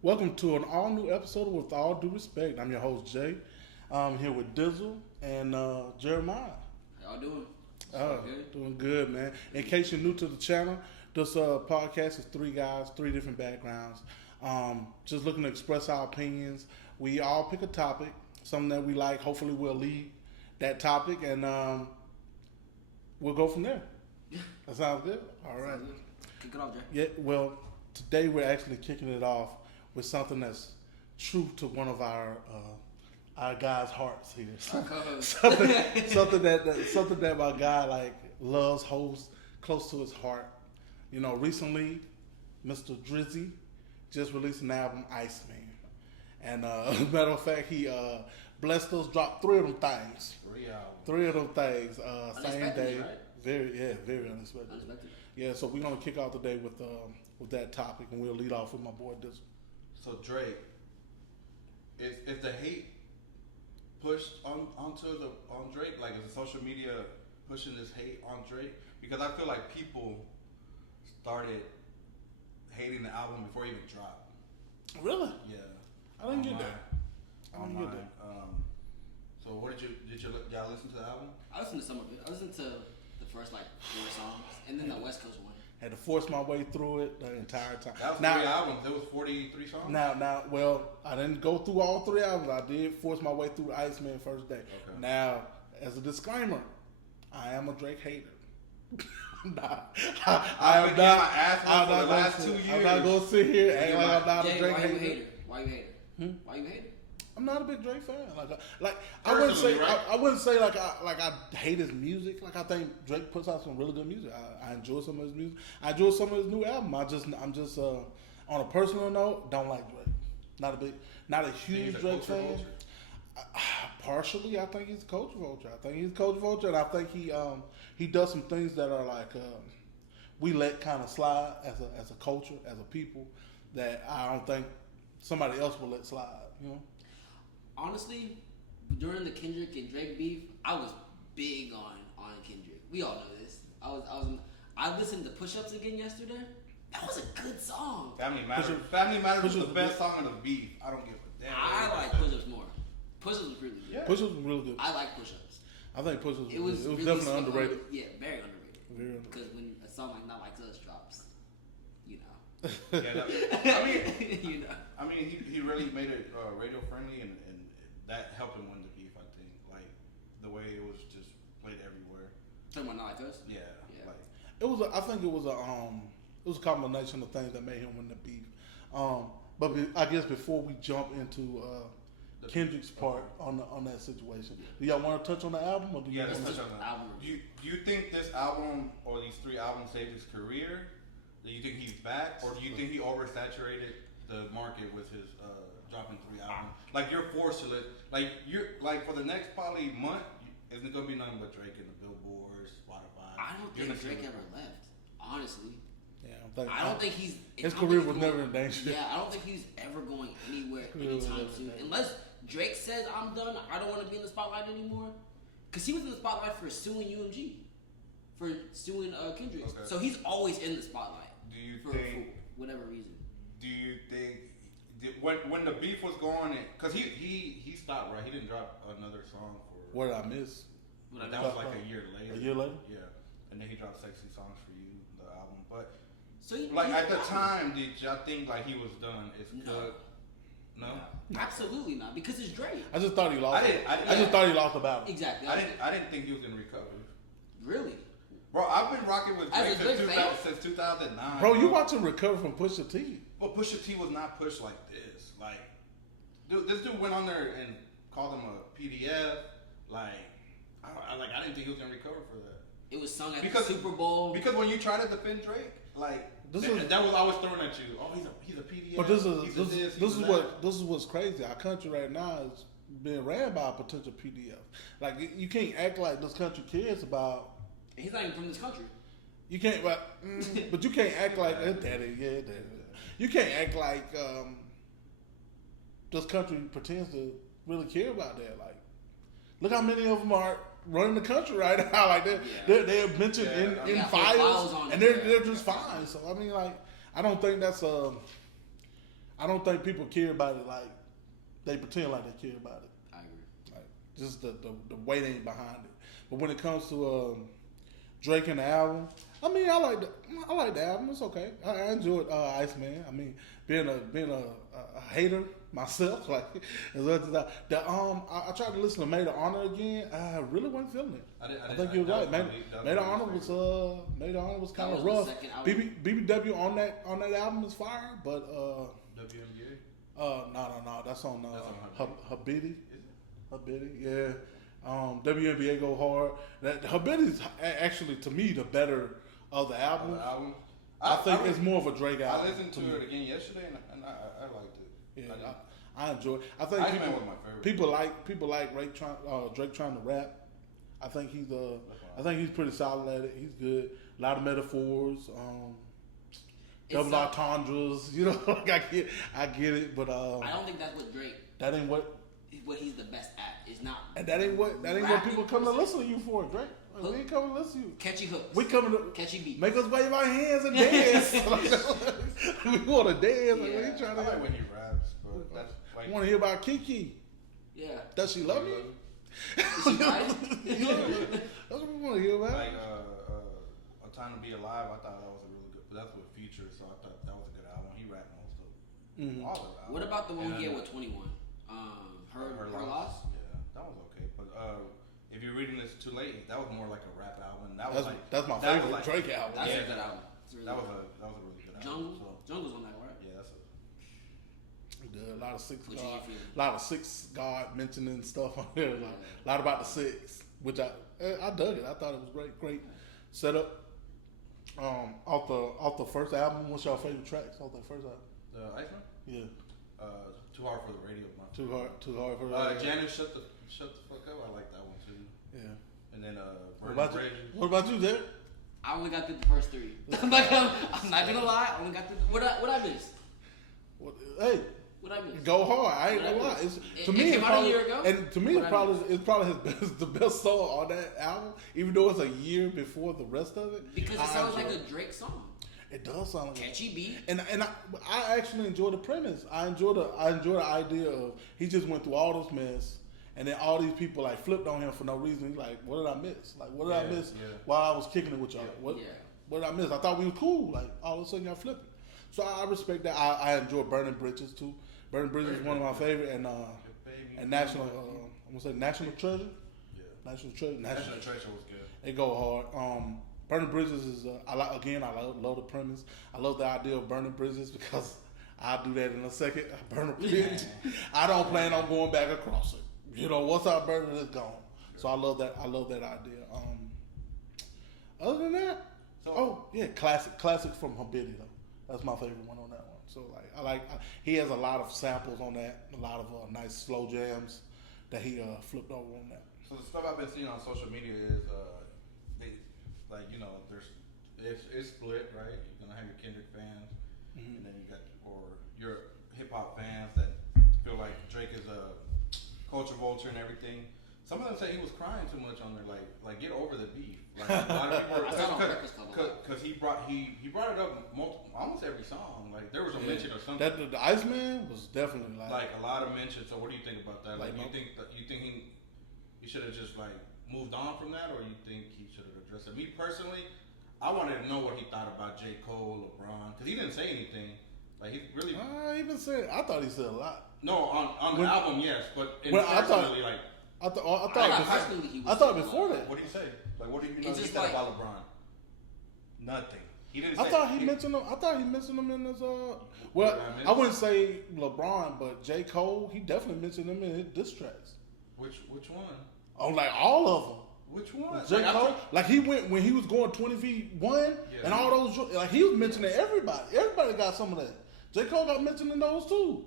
Welcome to an all new episode of With All Due Respect. I'm your host, Jay. I'm here with Dizzle and Jeremiah. How y'all doing? Good? Doing good, man. In case you're new to the channel, this podcast is three guys, three different backgrounds, just looking to express our opinions. We all pick a topic, something that we like. Hopefully, we'll lead that topic, and we'll go from there. That sounds good? All right. Kick it off, Jay. Yeah, well, today we're actually kicking it off with something that's true to one of our guys' hearts here. Something that my guy loves, holds close to his heart. You know, recently, Mr. Drizzy just released an album, ICEMAN, and matter of fact, he blessed us, dropped three of them things. Three of them things, same day. Right? Very unexpected. Yeah, so we're gonna kick off today with that topic, and we'll lead off with my boy Dizzle. So Drake, is the hate pushed onto Drake? Like, is the social media pushing this hate on Drake? Because I feel like people started hating the album before it even dropped. Really? Yeah. I didn't get that. I didn't get that. So what did y'all listen to the album? I listened to some of it. I listened to the first 4 songs, and then the West Coast one. Had to force my way through it the entire time. That was 3 albums. There was 43 songs. Well, I didn't go through all 3 albums. I did force my way through Iceman first day. Okay. Now, as a disclaimer, I am a Drake hater. I'm not. I'm not going to sit here and act like I'm not a Drake hater. Why you a hater? Why you a hater? I'm not a big Drake fan. I wouldn't say right? I wouldn't say I hate his music. Like, I think Drake puts out some really good music. I enjoy some of his music. I enjoy some of his new album. I'm just on a personal note, don't like Drake. Not a huge Drake fan. Partially, I think he's a culture vulture. And I think he does some things that are we let kind of slide as a culture, as a people, that I don't think somebody else will let slide. You know. Honestly, during the Kendrick and Drake beef, I was big on Kendrick. We all know this. I listened to Push Ups again yesterday. That was a good song. Family Matters was the best song of the beef. I don't give a damn. I like Push Ups more. Push Ups was really good. Yeah. Push Ups was really good. I like Push Ups. I think Push Ups it was really definitely underrated. Yeah, very underrated. Because when a song like Not Like Us drops, you know. I mean, he really made it radio friendly, and that helped him win the beef. I think, like, the way it was just played everywhere. Talking about Not Like Us. Yeah. Like, it was. I think it was a combination of things that made him win the beef. But I guess before we jump into Kendrick's part on that situation, do y'all want to touch on the album, or do you? Let's touch on the album. Do you think this album or these 3 albums saved his career? Do you think he's back, or do you think he oversaturated the market with his dropping 3 albums? Like, you're forced to like for the next probably month, isn't gonna be nothing but Drake in the billboards, Spotify. I don't think Drake ever left. Honestly. Yeah, I don't think he's. His career was never in danger. Yeah, I don't think he's ever going anywhere anytime soon. Unless Drake says, I'm done, I don't want to be in the spotlight anymore. Because he was in the spotlight for suing UMG. For suing Kendrick. Okay. So he's always in the spotlight. Do you for whatever reason. Do you think when the beef was going, because he stopped, right? He didn't drop another song for. What did I miss? That was like a year later. A year later? Yeah, and then he dropped "Sexy Songs for You," the album. But so at the time, did y'all think like he was done? No. Absolutely not, because it's Drake. I just thought he lost. I just thought he lost the battle. Exactly. I didn't think he was gonna recover. Really? Bro, I've been rocking with Drake since 2009. Bro, you watch him recover from Pusha T. Well, Pusha T was not pushed like this. Like, this dude went on there and called him a PDF. Like, I didn't think he was gonna recover for that. It was sung at the Super Bowl. Because when you try to defend Drake, like, that was always thrown at you. Oh, he's a PDF. But this is what's crazy. Our country right now is being ran by a potential PDF. Like, you can't act like this country cares about. He's not even from this country. You can't, but you can't act like daddy. You can't act like this country pretends to really care about that. Like, look how many of them are running the country right now. Like they're mentioned in files, and they're just fine. So I mean, like, I don't think that's I don't think people care about it like they pretend like they care about it. I agree. Like just the weight ain't behind it. But when it comes to Drake and the album, I mean, I like the album. It's okay. I enjoyed Iceman. I mean, being a hater myself, like as much as I tried to listen to Made of Honor again. I really wasn't feeling it. I think you're right. Made of Honor was kind of rough. BBW on that album is fire, but WNBA. No, that's on Habidi. Habidi, yeah. WNBA go hard. Habidi's actually to me the better of the album. I think it's more of a Drake album. I listened to it again yesterday and I liked it. Yeah, I enjoy it. I think Iceman was my favorite. people like Drake trying to rap. I think he's pretty solid at it. He's good. A lot of metaphors, double entendres. You know, like I get it, but I don't think that's what Drake. That ain't what he's the best at. Is not. And that ain't what people come to listen to you for, Drake. We ain't coming to listen to you. Catchy hooks. We coming to catchy beats. Make us wave our hands and dance. We want to dance. Like, Yeah, what you trying to I like when he raps, but that's like. I want to hear about Kiki. Yeah. Does she love you? Is she right? That's what we want to hear about. Like A Time to Be Alive, I thought that was a really good. But that's with Future, so I thought that was a good album. He rapped most of Mm-hmm. all of it. What about the one he had with 21? Her Loss? Yeah, that was okay. But if you're reading this too late, that was more like a rap album. That's my favorite Drake album. That's Yeah. a good album. Really That was a really good album. Jungle's on that, right? Yeah, that's A lot of six God mentioning stuff on there. A lot about the six, which I dug it. I thought it was great setup. Off the first album, what's your favorite tracks off the first album? The Iceman? Yeah. Too Hard for the Radio. Too hard for the radio. Janice, shut the fuck up. I like that one too. Yeah. And then What about you, Jared? I only got through the first three. I'm not gonna lie. I only got through. What I missed? Hey. What I missed? Go hard. I ain't gonna lie. To me, it's probably the best song on that album, even though it's a year before the rest of it. Because it sounds like a Drake song. It does sound like catchy beat. And I actually enjoy the premise. I enjoy the idea of he just went through all this mess, and then all these people like flipped on him for no reason. He's like, what did I miss? Like, what did I miss while I was kicking it with y'all? What did I miss? I thought we were cool. Like all of a sudden y'all flipping. So I respect that. I enjoy Burning Bridges too. Burning Bridges is one of my favorite, and National. I'm gonna say National Treasure. Yeah. National Treasure was good. It go hard. Burning Bridges is I love the premise. I love the idea of burning bridges because I'll do that in a second. I burn a bridge. I don't plan on going back across it. You know, once I burn it, it's gone. So I love that idea. Other than that, classic from Habidi though. That's my favorite one on that one. So he has a lot of samples on that, a lot of nice slow jams that he flipped over on that. So the stuff I've been seeing on social media is it's split, right? You're gonna have your Kendrick fans, and then you got your hip hop fans that feel like Drake is a culture vulture and everything. Some of them say he was crying too much on there, like get over the beef. Like a lot of people, because he brought it up almost every song. Like there was a mention of something. That the Iceman was definitely like a lot of mentions. So what do you think about that? Like you think he should have just like moved on from that, or you think he should have addressed it? Me personally, I wanted to know what he thought about J. Cole, LeBron, because he didn't say anything. Like he really. I thought he said a lot. No, on the album, yes, but I thought before that. What did he say? Like what did you know he said about LeBron? Nothing. He didn't. I thought he mentioned him in his. Well, I wouldn't say LeBron, but J. Cole. He definitely mentioned him in his diss tracks. Which one? Oh, like all of them. Which one? J. Cole, like he went when he was going 20 feet one, and all those, like he was mentioning everybody. Everybody got some of that. J. Cole got mentioned in those too.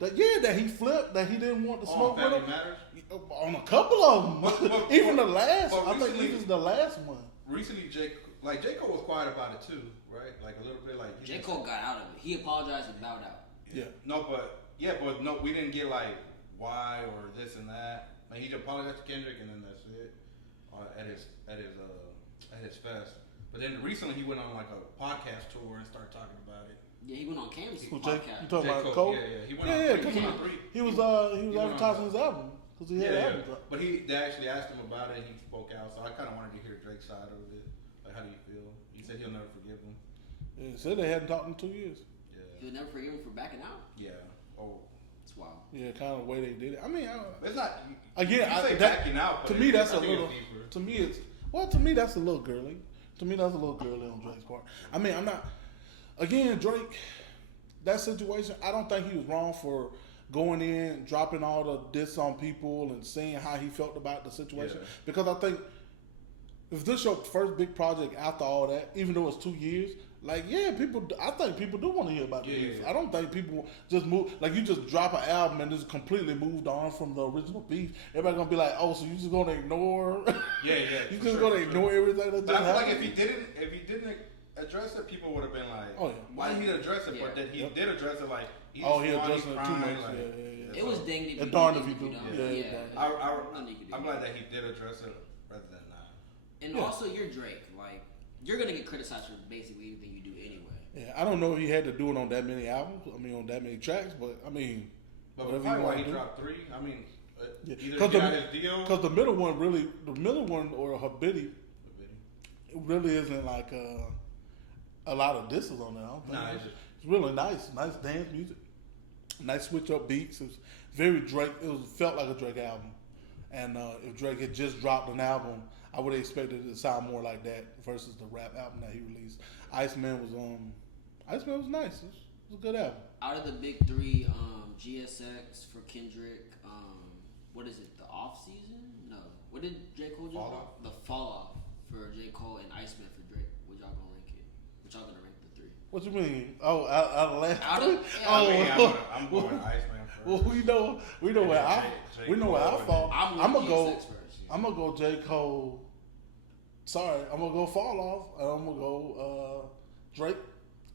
That he flipped, that he didn't want to smoke with him. On a couple of them, even the last. I think this is the last one. Recently, J. Cole was quiet about it too, right? Like a little bit, like J. Cole got out of it. He apologized and bowed out. Yeah. But no, we didn't get like why or this and that. Like he apologized to Kendrick, and then that's it. At his fest. But then recently he went on like a podcast tour and started talking about it. Yeah, he went on Cam's You podcast. talking about Cole? Cole? Yeah. He went on 3. He was advertising his album because he had an album drop. But they actually asked him about it. And he spoke out, so I kind of wanted to hear Drake's side of it. Like, how do you feel? He said he'll never forgive him. Yeah, he said they hadn't talked in 2 years. Yeah. He'll never forgive him for backing out. Yeah. Oh. It's wild. Yeah, kind of the way they did it. I mean, It's not. again, you say backing out. To me, that's a little. To me, that's a little girly. To me, that's a little girly on Drake's part. I mean, I'm not. Again, Drake, that situation, I don't think he was wrong for going in, dropping all the diss on people and saying how he felt about the situation. Yeah. Because I think if this your first big project after all that, even though it's 2 years, like, yeah, I think people do want to hear about the beef. Yeah. I don't think people just move, like, you just drop an album and just completely moved on from the original beef. Everybody gonna be like, oh, so you just gonna ignore? Yeah. You just gonna ignore everything that But just I feel like happened? if he didn't address it, people would have been like, oh, yeah. why did he address it? Yeah. But then he did address it, like, he's He addressed it too much. Like, Yeah. It was dang if It's you darned did, if you do. Yeah. I'm glad that he did address it rather than not. And also, you're Drake. Like, you're gonna get criticized for basically anything you do anyway. Yeah, I don't know if he had to do it on that many albums. I mean, on that many tracks, but I mean, But whatever probably you why want he to do. dropped 3. I mean, Yeah. either Cause he got his deal. Because the middle one or Habibti, it really isn't like a lot of disses on there. I don't think. Nah, It's really nice dance music, nice switch up beats. It was very Drake. Felt like a Drake album, and if Drake had just dropped an album, I would have expected it to sound more like that versus the rap album that he released. Iceman was nice. It was a good album. Out of the big 3, GSX for Kendrick. What is it? The off season? No. What did J. Cole just drop? The fall off for J. Cole and Iceman for Drake. What y'all gonna rank it? What y'all gonna rank the 3? What you mean? Oh, out of last. I'm going Iceman first. Well, we know where I fall. I'm gonna go. GSX first. I'm gonna go J. Cole. Sorry, I'm gonna go Fall Off, and I'm gonna go Drake,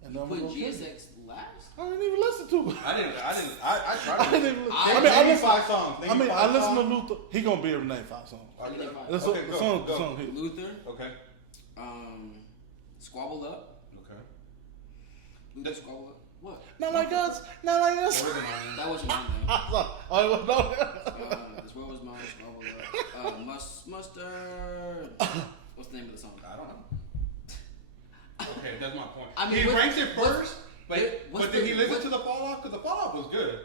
and then I'm Put gonna go GSX Kendrick. last? I didn't even listen to it. I tried I to. didn't even. I I Name listen. 5 songs. I listen to Luther. He gonna be able to name 5 songs. Okay, The song hit. Luther. Okay. Squabble Up. Okay. Luther Squabble Up. What? Not like us. Not like us. What was it on? That wasn't mine. Oh, it was no. This world was mine. Squabble Up. Mustard. What's the name of the song? I don't know. Okay, that's my point. I mean, he ranked it first, but what's did the- he listen what- to the Fall Off? Because the Fall Off was good.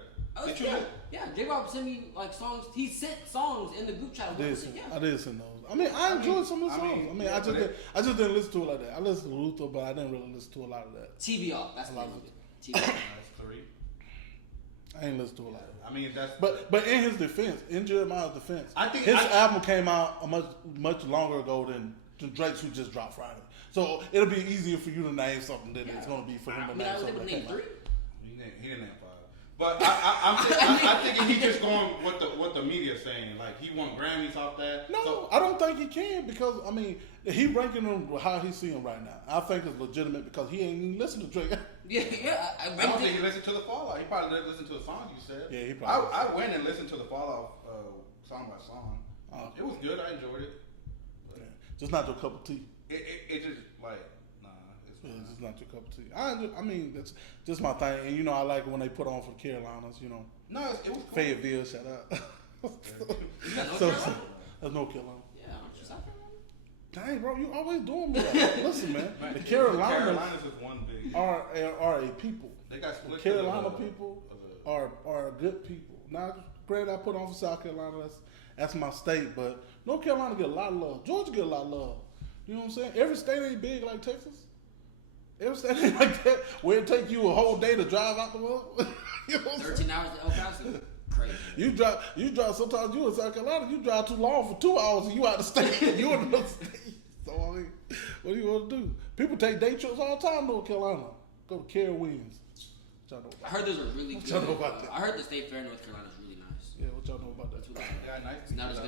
Did you listen? Yeah, J-Rob sent me like songs. He sent songs in the group chat. I did send those. I mean, I enjoyed mean, some of the I songs. mean, I mean, yeah, I just didn't listen to it like that. I listened to Luther, but I didn't really listen to a lot of that. TV off. That's the name of it. TV off. That's 3. I ain't listened to a lot of that. I mean, that's. But in his defense, in Jeremiah's defense, I think his album came out much longer ago than Drake's, who just dropped Friday. So it'll be easier for you to name something than it's going to be for him to name I was something. able to name 3. He didn't name 5. But I'm thinking he's just going what the media's saying. Like, he won Grammys off that. No, So, I don't think he can because, I mean, he ranking him how he's seeing right now. I think it's legitimate because he ain't even listened to Drake. Yeah. I don't think he listened to the Fall Off. He probably didn't listen to the songs you said. Yeah, he probably I went and listened to the Fall Off song by song. It was good. I enjoyed it. Yeah. Just not your cup of tea. It just like Yeah, it's just not your cup of tea. I mean, that's just my thing. And, you know, I like it when they put on for the Carolinas, you know. No, it was cool. Fayetteville, shout out. You got North So, Carolina? that's no Carolina. Yeah, aren't you South Carolina? Dang, bro, you always doing me that. Listen, man, the Carolinas is one big. are a people. They got The split. Carolina people are good people. Now, granted, I put on for South Carolina. That's my state, but North Carolina get a lot of love. Georgia get a lot of love. You know what I'm saying? Every state ain't big like Texas. Every state ain't like that. Where it take you a whole day to drive out the world. You know what I'm saying? 13 hours to El Paso? Crazy. You drive. Sometimes you in South Carolina, you drive too long for 2 hours and you out the state. You in the state. So I mean, what do you want to do? People take day trips all the time to North Carolina. Go to Carowinds. I heard those are really good. What y'all know about that? I heard the State Fair in North Carolina is really nice. Yeah, what y'all know about that? That's what Yeah, nice. it's not as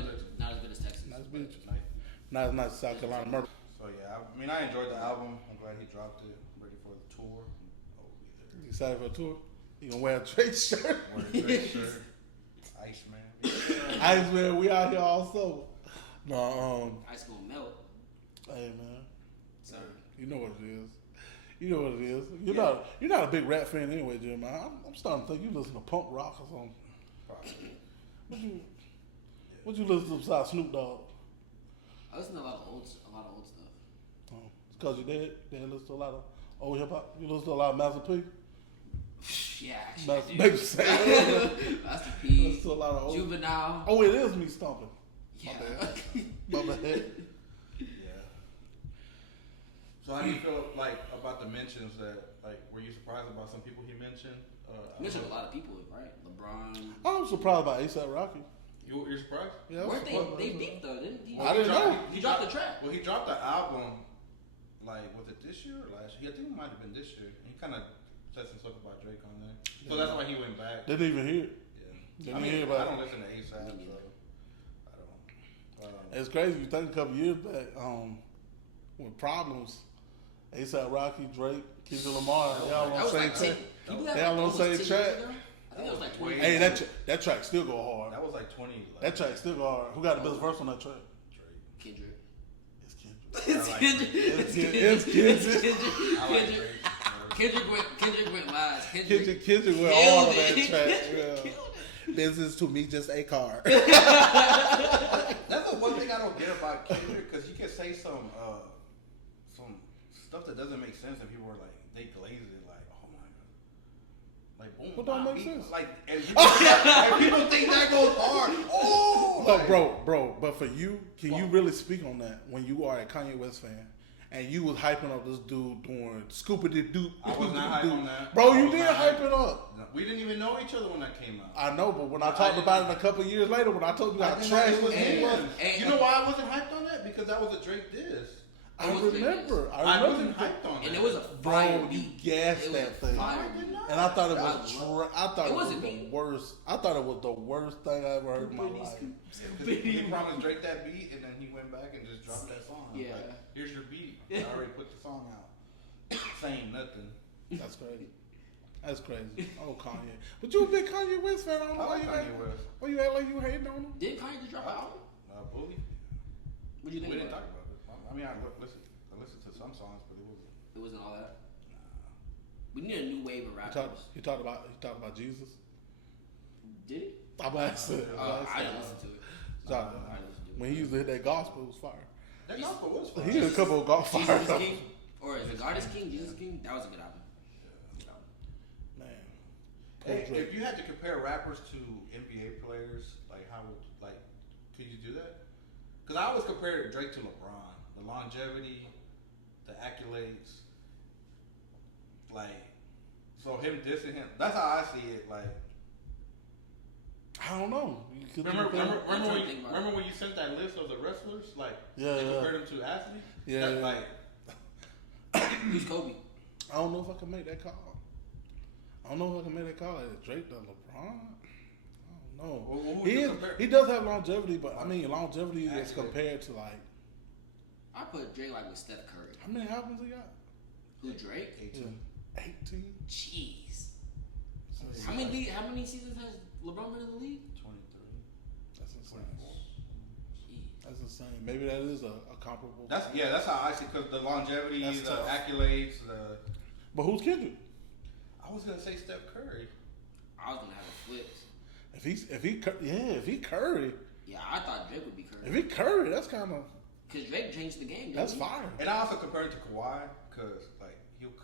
good as Texas. Nice beach. Nice. Not as nice as South Carolina murder. So yeah, I mean, I enjoyed the album. I'm glad he dropped it. I'm ready for the tour. I'll be there. You excited for a tour? You gonna wear a Drake shirt? Wearing a great shirt. Iceman. Iceman, we out here also. No, Ice gonna melt. hey man, Sorry. you know what it is. You know what it is. You're not a big rap fan anyway, Jeremiah. I'm starting to think you listen to punk rock or something. What you listen to besides Snoop Dogg? I listen to a lot of old stuff. Oh, it's because your dad listen to a lot of old hip hop. You listen to a lot of Master P. Yeah, actually. Master P. Listen to a lot of old. Juvenile. Oh, it is me stomping. Yeah. My bad. Yeah. So how do you feel like about the mentions that were you surprised about some people he mentioned? He mentioned a lot of people, right? LeBron. I'm surprised by ASAP Rocky. You're surprised? Yeah, Weren't they beefed though, didn't he? I didn't know. He dropped the track. Well, he dropped the album. Was it this year or last year? I think it might have been this year. He kind of said some stuff about Drake on there, so that's why he went back. Didn't even hear it. Yeah. I don't listen to ASAP, so I don't. It's crazy. You think a couple years back, with Problems, ASAP Rocky, Drake, Kendrick Lamar, y'all on the same track. Y'all on the same track. I think it was like 20. Hey, that track still go hard. That was like 20. That track still go hard. Who got the best verse on that track? Drake. Kendrick. It's Kendrick. It's Kendrick. It's Kendrick. I like Drake. Kendrick went last. Kendrick went hard on that track. Yeah. Business to me just a car. That's the one thing I don't get about Kendrick, because you can say some stuff that doesn't make sense, and people are like, they glaze it like, oh my god, like boom. What don't make sense? Like, and people think that goes hard. Oh, No, like, bro. But for you, can you really speak on that when you are a Kanye West fan? And you was hyping up this dude doing Scoopity-Doo. I was not hyping on that. Bro, you did hype it up. We didn't even know each other when that came out. I know, but when I talked about it a couple of years later, when I told you how trash it was, you know why I wasn't hyped on that? Because that was a Drake diss. I remember. I wasn't hyped on that. And it was a bro, you gassed that thing. And I thought it was the worst. I thought it was the worst thing I ever heard in my life. He promised Drake that beat, and then he went back and just dropped that song. Yeah. Like, here's your beat. I already put the song out. Saying nothing. That's crazy. That's crazy. Oh, Kanye. But you a big Kanye West fan. I don't know why you act like you hating on him. Did Kanye just drop an album? Bully. What do you think? We didn't talk about it. I mean, I listened to some songs, but it wasn't all that. We need a new wave of rappers. He talked about Jesus. Did he? I didn't listen to it. When he used to hit that gospel, it was fire. That gospel was fire. He did a couple of gospel fire. Jesus King, or is it God is King? Jesus King. That was a good album. Man. Hey, if you had to compare rappers to NBA players, like how would could you do that? Because I always compare Drake to LeBron. The longevity, the accolades, so him dissing him. That's how I see it. I don't know. Remember when you sent that list of the wrestlers? Compared them to athletes? Yeah. Who's Kobe? I don't know if I can make that call. Is Drake than LeBron? I don't know. He does have longevity, but I mean longevity is compared to I put Drake with Steph Curry. How many albums he got? Who, Drake? 18. 18? Jeez. How many seasons has LeBron been in the league? 23. That's insane. That's insane. Maybe that is a comparable. That's how I see, because the longevity, the accolades, But who's Kendrick? I was gonna say Steph Curry. I was gonna have it flipped. If he Curry. Yeah, I thought Drake would be Curry. If he Curry, that's kind of. Because Drake changed the game. That's fire. And I also compare him to Kawhi, because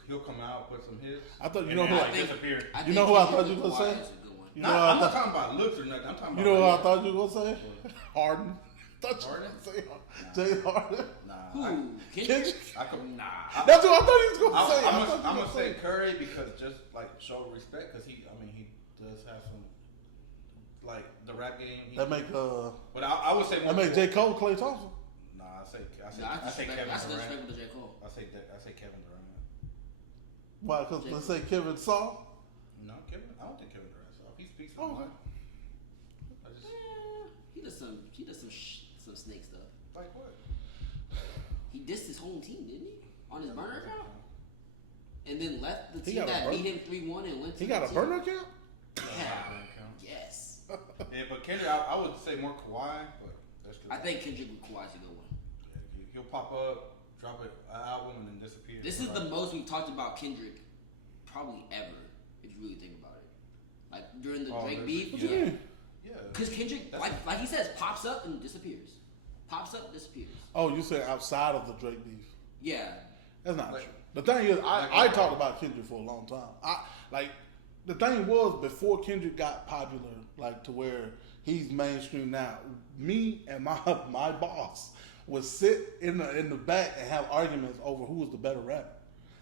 he'll come out, put some hits. I thought disappear. You know who I thought you were gonna say? I'm not talking about looks or nothing. I'm talking about. You know who I thought you were gonna say? Harden. Thought you were gonna say James Harden. Nah. Who? Kendrick? Nah. That's what I thought he was gonna say. I'm gonna say Curry, because just show respect, because he does have some the rap game. But I would say more. I make J. Cole, Klay Thompson. Nah, I say Kevin Durant. That's disrespectful to J. Cole. I say Kevin Durant. Why? Because let's say Kevin Saw. No, Kevin. I don't think Kevin Durant saw. He speaks from Okay. He does some snake stuff. Like what? He dissed his home team, didn't he? On his burner account? And then left the He team got a that burner- beat him 3-1 and went to He got a the burner team. account? Yeah. Yes. Yeah, but Kendrick, I would say more Kawhi, but that's good. I think Kendrick with Kawhi's a good one. He'll pop up, drop an album and then disappear. This is the most we've talked about Kendrick probably ever, if you really think about it. Like during the Drake beef. What you mean? Yeah. Because Kendrick, like he says, pops up and disappears. Pops up, disappears. Oh, you say outside of the Drake beef? Yeah. That's not true. The thing is, I talked about Kendrick for a long time. The thing was, before Kendrick got popular, like to where he's mainstream now, me and my boss would sit in the back and have arguments over who was the better rapper.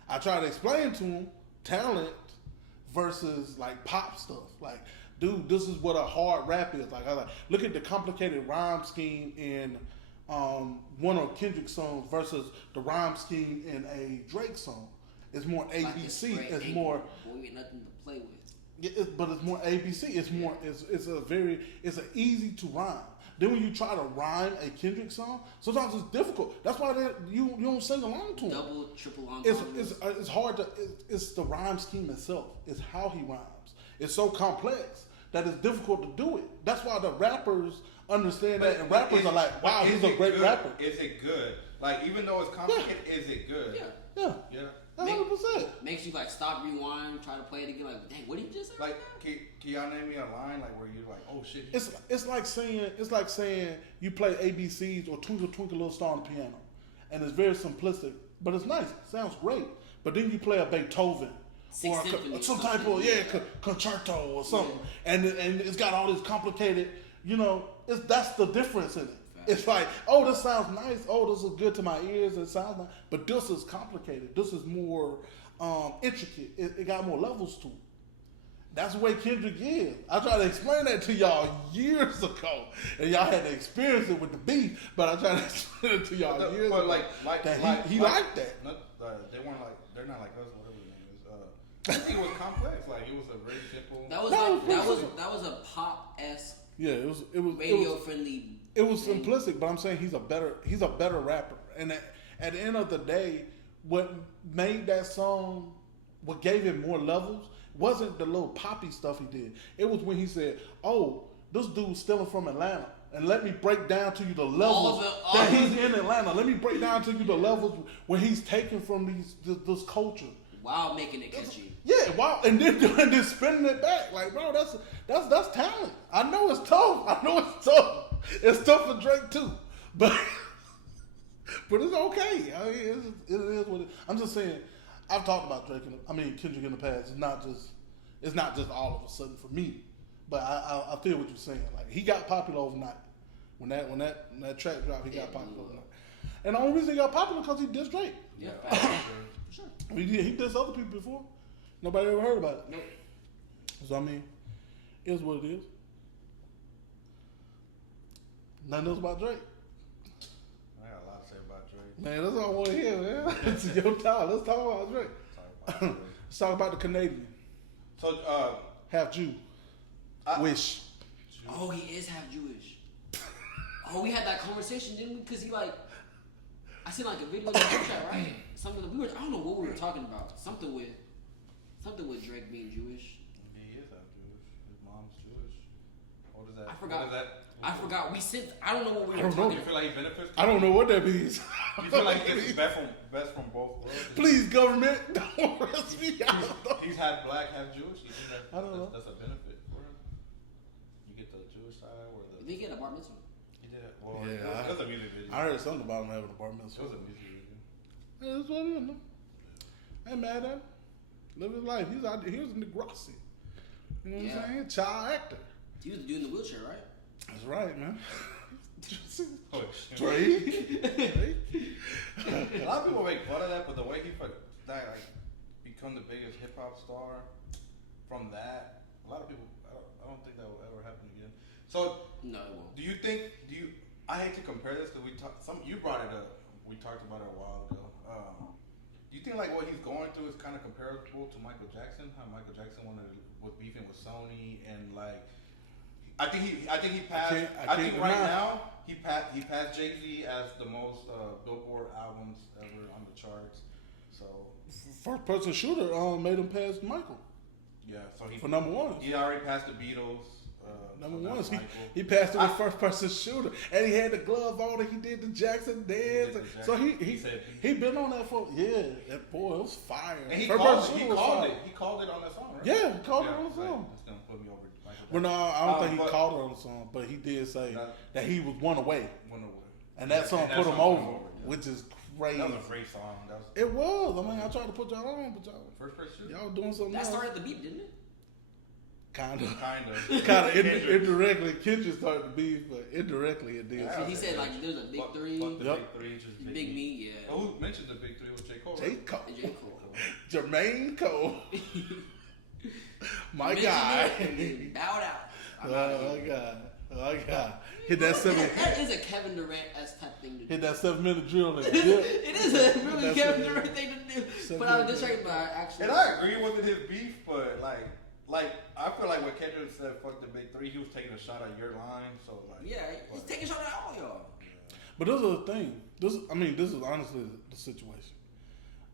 I try to explain to him talent versus like pop stuff. Like, dude, this is what a hard rap is. Like, look at the complicated rhyme scheme in one of Kendrick's songs versus the rhyme scheme in a Drake song. It's more ABC. Like it's more. We get nothing to play with. But it's more ABC. It's more. It's an easy to rhyme. Then when you try to rhyme a Kendrick song, sometimes it's difficult. That's why you don't sing along to him. Double, triple entendres. It's hard to. It's the rhyme scheme itself. It's how he rhymes. It's so complex that it's difficult to do it. That's why the rappers understand that, and rappers are like, "Wow, he's a great rapper." Is it good? Like, even though it's complicated, is it good? Yeah. 100%. Makes you like stop, rewind, try to play it again. Like, dang, what did you just say? Like, can y'all name me a line like where you're like, oh shit? It's like saying you play ABCs or Twinkle Twinkle Little Star on the piano, and it's very simplistic, but it's nice. It sounds great. But then you play a Beethoven or some type of concerto or something, and it's got all this complicated. That's the difference in it. It's like, oh, this sounds nice. Oh, this is good to my ears. It sounds nice. But this is complicated. This is more intricate. It got more levels to it. That's the way Kendrick is. I tried to explain that to y'all years ago, and y'all had to experience it with the beef. But I tried to explain it to y'all years ago. He liked that. They're not like us. Whatever the name is. I think it was complex. Like, it was a very simple. That was a pop-esque. Yeah, it was radio friendly. It was simplistic, but I'm saying he's a better rapper. And at the end of the day, what made that song, what gave it more levels, wasn't the little poppy stuff he did. It was when he said, "Oh, this dude's stealing from Atlanta, and let me break down to you the levels that he's in Atlanta. Let me break down to you the levels where he's taken from this culture." While making it catchy. Yeah, wow, and then spinning it back. Like, bro, that's talent. I know it's tough. It's tough for Drake too, but it's okay. I mean, it is what it is. I'm just saying. I've talked about Kendrick in the past. It's not just all of a sudden for me, but I feel what you're saying. Like, he got popular overnight. When that track dropped, he got popular overnight. And the only reason he got popular because he dissed Drake. Yeah, for sure. He dissed other people before. Nobody ever heard about it. Nope. So it is what it is. Nothing else about Drake. I got a lot to say about Drake. Man, that's all I want to hear, man. It's your time. Let's talk about Drake. Let's talk about the Canadian. So, half Jew. Wish. Oh, he is half Jewish. Oh, we had that conversation, didn't we? Because I seen like a video in the chat, right? I don't know what we were talking about. Something with Drake being Jewish. He is half Jewish. His mom's Jewish. What is that? I forgot. What is that? I forgot. I don't know what we were I don't talking know. You feel like he benefits? I don't know what that means. You feel like he gets best from both worlds? Please, government, don't arrest me. He's half black, half Jewish. You think I don't know. That's a benefit for him? You get the Jewish side or the... Did he get a bar mitzvah? He did it. Well, Yeah, it was a music video. I heard something about him having a bar mitzvah. It was a music video. Yeah, that's what it is, man. I ain't mad at him. Live his life. He was in the Degrassi. You know what I'm saying? Child actor. He was the dude in the wheelchair, right? That's right, man. Oh, Drake. A lot of people make fun of that, but the way he become the biggest hip hop star from that, a lot of people, I don't think that will ever happen again. So, no, it won't. I hate to compare this because you brought it up. We talked about it a while ago. Do you think like what he's going through is kind of comparable to Michael Jackson? How Michael Jackson was beefing with Sony and like. I think he passed. I think right now he passed Jay-Z as the most Billboard albums ever on the charts. So first person shooter made him pass Michael. Yeah, so for number one. He already passed the Beatles. Number that one, was Michael. he passed it with first person shooter, and he had the glove on, and he did the Jackson dance. So he been on that for That boy, it was fire. And he first called person it. shooter was fire. He called it on that song, right? Yeah, he called it on the song. That's gonna put me over Michael. Well, no, I don't think he called it on the song, but he did say that he was one away. And that song put him over, which is crazy. That was a great song. It was. I mean, I tried to put y'all on, but first person. y'all doing something that else. started the beat, didn't it? Kind of indirectly. Kendrick started the beef, but indirectly it did. So he said like there's a big three. Fuck the big three, just big me, yeah. Oh, who mentioned the big three was J. Cole? J. Cole. J. Cole. Jermaine Cole. My guy. Bowed out. Oh my God. Hit that 7 minute. That is a Kevin Durant-esque type thing to do. Hit that 7 minute drill. It is a really Kevin Durant thing to do. But I was distracted by actually. And I agree with his beef, but like I feel like when Kendrick said "fuck the big three," he was taking a shot at your line. So like, yeah, he's taking a shot at all y'all. But this is the thing. This is honestly the situation.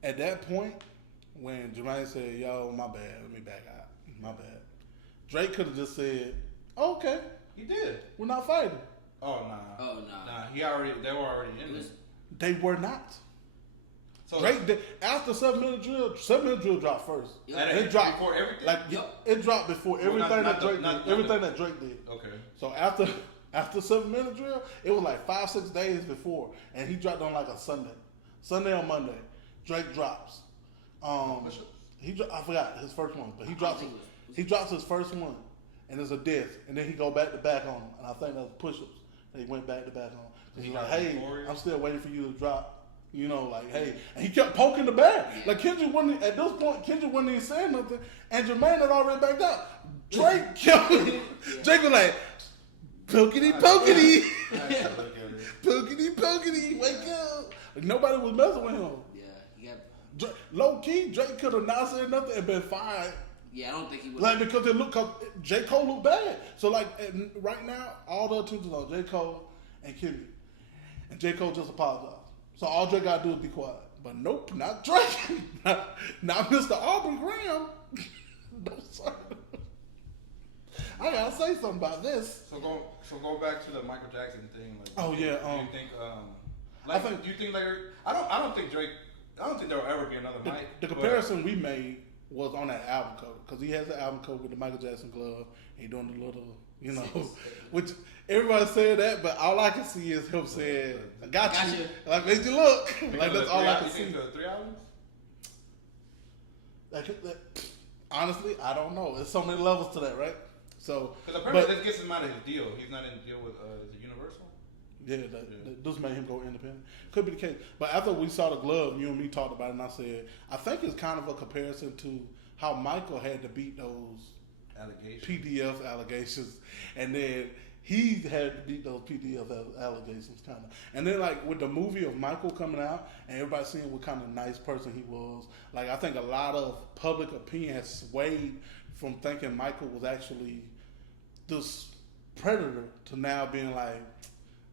At that point, when Jermaine said, "Yo, my bad, let me back out, my bad," Drake could have just said, "Okay, he did. We're not fighting." Oh nah. Nah. They were already in this. They were not. So Drake did, after 7 minute drill dropped first. Yep. And it dropped before everything. It dropped before everything that Drake did. Everything that Drake did. Okay. So after 7 minute drill, it was like 5-6 days before, and he dropped on like a Sunday or Monday. Drake drops. I forgot his first one, but he drops his first one, and it's a diss, and then he go back to back on him, and I think that was push-ups. And he went back to back on him. He's like, "Hey, I'm still waiting for you to drop." You know, like, hey, and he kept poking the bear. Like Kendrick wasn't at this point. Kendrick wasn't even saying nothing, and Jermaine had already backed out. Drake kept. Drake was like, "Pokety, pokety, pokety, pokety, wake up!" Like, nobody was messing with him. Yeah. Low key, Drake could have not said nothing and been fine. Yeah, I don't think he would. Like because J. Cole looked bad. So like right now, all the attention on J. Cole and Kendrick, and J. Cole just apologized. So all Drake gotta do is be quiet. But nope, not Drake. not Mr. Aubrey Graham. No, sir. I gotta say something about this. So go back to the Michael Jackson thing. Like, oh yeah. Do you think later? I don't think Drake. I don't think there will ever be another Mike. The comparison we made was on that album cover because he has an album cover with the Michael Jackson glove. And he doing the little, which. Everybody said that, but all I can see is him saying, "I got you." Like, made you look. Like, that's all I can see. 3 albums? Honestly, I don't know. There's so many levels to that, right? So, because apparently this gets him out of his deal. He's not in a deal with the Universal. Yeah, this made him go independent. Could be the case. But after we saw the glove, you and me talked about it, and I said, I think it's kind of a comparison to how Michael had to beat those PDF allegations, and then he had to beat those PDF allegations, kind of. And then, like, with the movie of Michael coming out and everybody seeing what kind of nice person he was, like, I think a lot of public opinion has swayed from thinking Michael was actually this predator to now being like,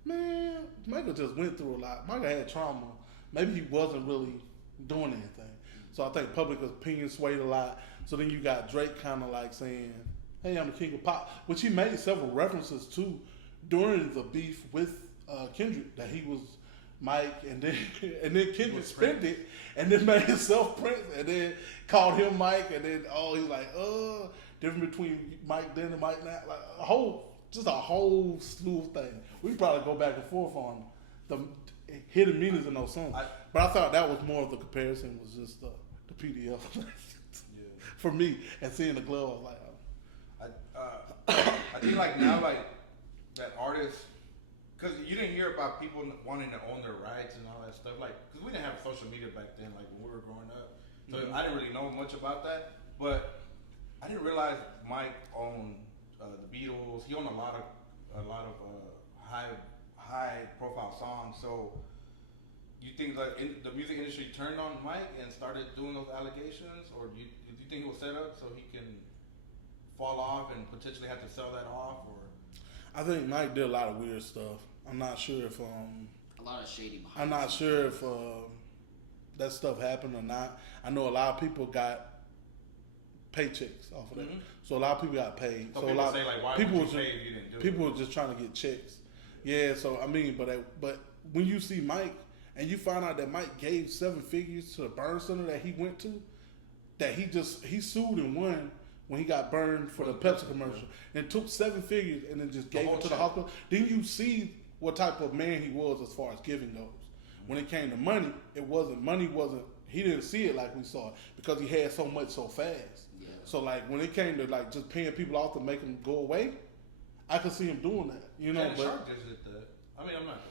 man, Michael just went through a lot. Michael had trauma. Maybe he wasn't really doing anything. So I think public opinion swayed a lot. So then you got Drake kind of like saying, "Hey, I'm the king of pop," which he made several references to during the beef with Kendrick, that he was Mike, and then Kendrick spent it, and then made himself Prince, and then called him Mike, and then he's like, difference between Mike then and Mike now, like a whole slew of things. We probably go back and forth on the hidden meanings in those songs, but I thought that was more of the comparison was just the PDF for me, and seeing the glove, I was like. I think like now, like that artists, because you didn't hear about people wanting to own their rights and all that stuff. Like, because we didn't have social media back then, like when we were growing up. So I didn't really know much about that. But I didn't realize Mike owned the Beatles. He owned a lot of high profile songs. So you think like the music industry turned on Mike and started doing those allegations, or do you think it was set up so he can fall off and potentially have to sell that off? Or I think Mike did a lot of weird stuff. I'm not sure if a lot of shady behind. I'm not sure if that stuff happened or not. I know a lot of people got paychecks off of that. So a lot of people got paid. So a people lot say like, why people would you was pay if you didn't do people it? were just trying to get checks. Yeah. So I mean, but when you see Mike and you find out that Mike gave 7 figures to the burn center that he went to, that he sued and won when he got burned for the Pepsi commercial, and took 7 figures and then just gave it to the hospital. Then you see what type of man he was as far as giving goes. When it came to money, money wasn't. He didn't see it like we saw it because he had so much so fast. Yeah. So like when it came to like just paying people off to make them go away, I could see him doing that. You know, Shannon but Sharp just did that. I mean, I'm not.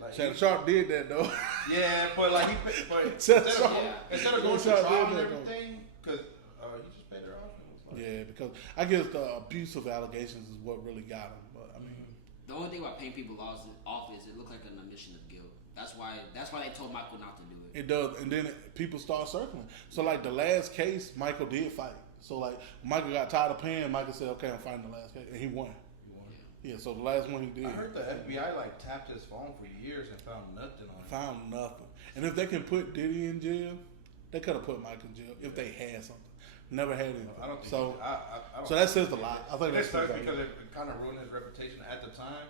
Like, Shannon Sharp did that though. Yeah, but like instead of going to trial and everything, because he just paid her off. And Yeah, because I guess the abusive allegations is what really got him. But I mean, the only thing about paying people off is it looked like an admission of guilt. That's why they told Michael not to do it. it does, and then people start circling. So like the last case, Michael did fight. So like Michael got tired of paying. Michael said, "Okay, I'm fighting the last case," and he won. Yeah, so the last one he did. I heard the FBI like tapped his phone for years and found nothing on it. Found nothing. And if they can put Diddy in jail, they could have put Mike in jail if they had something. Never had anything. I don't think so. I don't So that says a lot. I think that that sucks says because it kind of ruined his reputation at the time.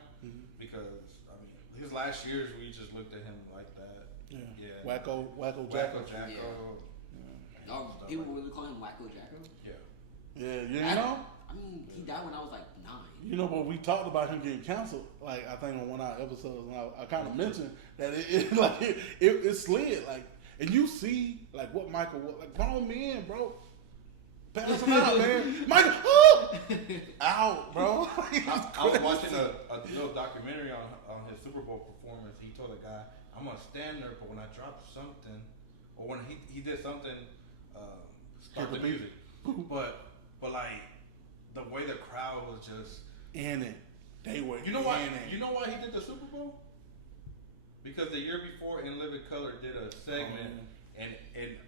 Because I mean, his last years we just looked at him like that. Yeah. Wacko Jacko. People really call him Wacko Jacko? Yeah, you know? I mean, he died when I was like 9. You know, but we talked about him getting canceled. Like I think on one of our episodes, and I kind of mentioned that it slid. Like, and you see like what Michael was like. Grown men, bro, pass him out, man. Michael, out, bro. I was watching a little documentary on his Super Bowl performance. He told a guy, "I'm gonna stand there, but when I drop something, or when he did something, start the music." But like the way the crowd was just in it, they were. You know why? You know why he did the Super Bowl? Because the year before, In Living Color did a segment, and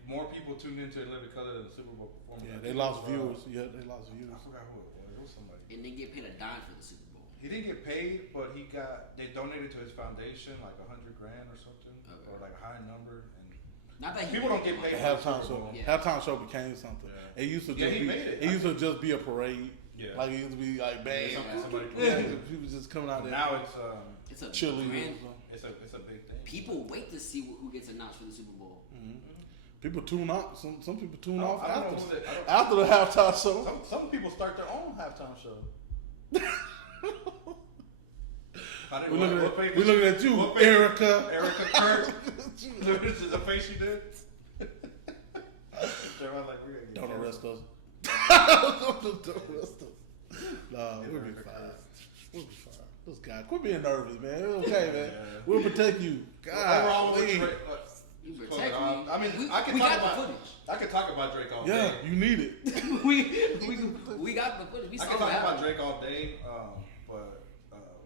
more people tuned into In Living Color than the Super Bowl performance. Yeah, they lost viewers. Yeah, they lost viewers. I forgot who it was. It was somebody. And they get paid a dime for the Super Bowl. He didn't get paid, but they donated to his foundation like $100,000 or something, or like a high number. And not that people don't get paid. The halftime show. Halftime show became something. Yeah. It used to just it used to just be a parade. Yeah. Like it used to be like bang. People just coming out there. Now it's a chili. It's a big thing. People wait to see who gets announced for the Super Bowl. People tune out. Some people tune off after the halftime show. Some people start their own halftime show. We're looking at you, Erica. Erica Kurt. This is the face you did. Don't arrest us. Don't arrest us. Nah, we'll be fine. We'll be fine. This guy, quit being nervous, man. It's okay, man. We'll protect you. God, you protect me. I mean, I can talk about Drake all day. Yeah, you need it. we got the footage. I can talk about Drake all day, but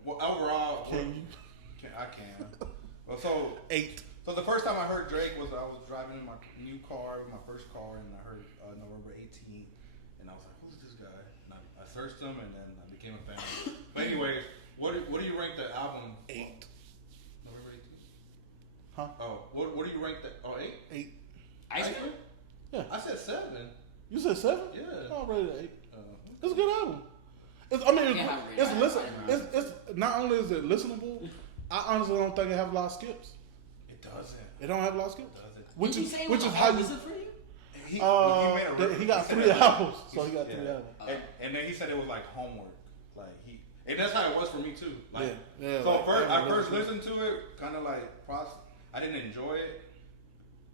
overall, can you? I can. Well, so 8. So the first time I heard Drake was I was driving in my new car, my first car, and I heard November 18th, and I was like, "Who's this guy?" And I searched him, and then I became a fan. But anyways, what do you rank the album? 8. November 18th. Huh? Oh, what do you rank that? Oh, 8. 8. Iceman? Yeah. I said 7. You said 7? Yeah. I rated 8. It's a good album. It's not only is it listenable, I honestly don't think it have a lot of skips. It doesn't. It don't have a lot of skips. Which is how you listen for you? He got 3 albums, so he got 3 albums. And then he said it was like homework, and that's how it was for me too. Like, yeah. So I first listened to it, kind of like I didn't enjoy it,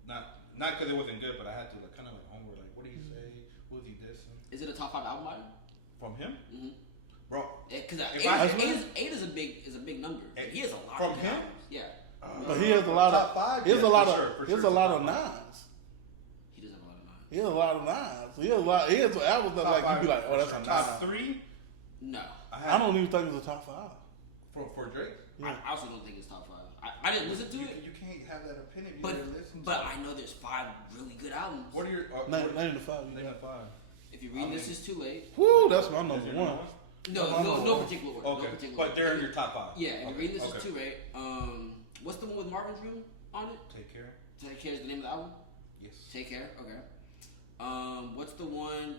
not because it wasn't good, but I had to kind of like homework. Like, what did he say? Who was he dissing? Is it a top 5 album by him? From him? Mm-hmm. Bro, because 8 is a big number. He has a lot from of him. albums. Yeah. But he has a lot of. Top 5. He has a lot of. He has a lot of 9s. He does have a lot of 9s. He has a lot of 9s. He has a lot. He has albums that like you be like, oh, that's a 9. Top 3. No. I don't even think it's a top 5. For Drake. Yeah. I also don't think it's top 5. I didn't listen to it. You can't have that opinion. But I know there's 5 really good albums. What are your name the 5? Name the 5. If you read This Is Too Late. Woo, that's my number 1. No particular order. Okay, no particular but they're in your top 5. Yeah, if you read This Is Too Late. What's the one with Marvin's Room on it? Take Care. Take Care is the name of the album? Yes. Take Care, okay. What's the one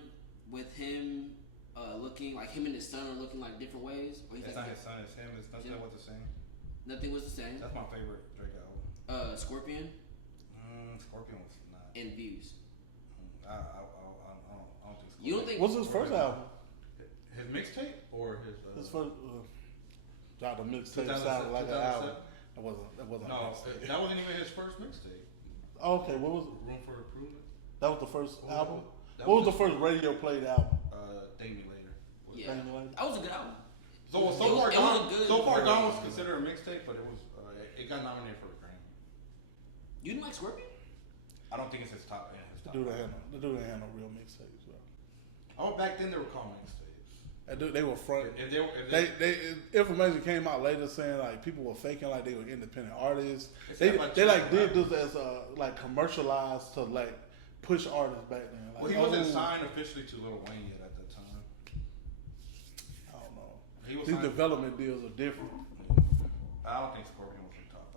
with him looking like him and his son are looking like different ways? Or he's it's like, not his son, it's him. It's nothing was the same. Nothing was the same. That's my favorite Drake album. Scorpion. Scorpion was not. And Views. I don't think. Scorpion. You don't think? What's his first album? His mixtape or his? His first. Got the mixtape sounded like an album. That wasn't. No, that wasn't even his first mixtape. Okay, what was it? Room for Improvement. That was the first album. What was the first radio played album? Date Me Later. Yeah, that was a good album. So far gone was considered a mixtape, but it was it got nominated for a Grammy. You didn't like Scorpion? I don't think it's his top. The dude had no real mixtapes, bro. Oh, back then they were called mixtapes. They were front. Information came out later saying like people were faking like they were independent artists. They like did this as like commercialized to like push artists back then. Like, well, he wasn't signed officially to Lil Wayne yet at the time. I don't know. These development deals are different. I don't think Scorpion was in top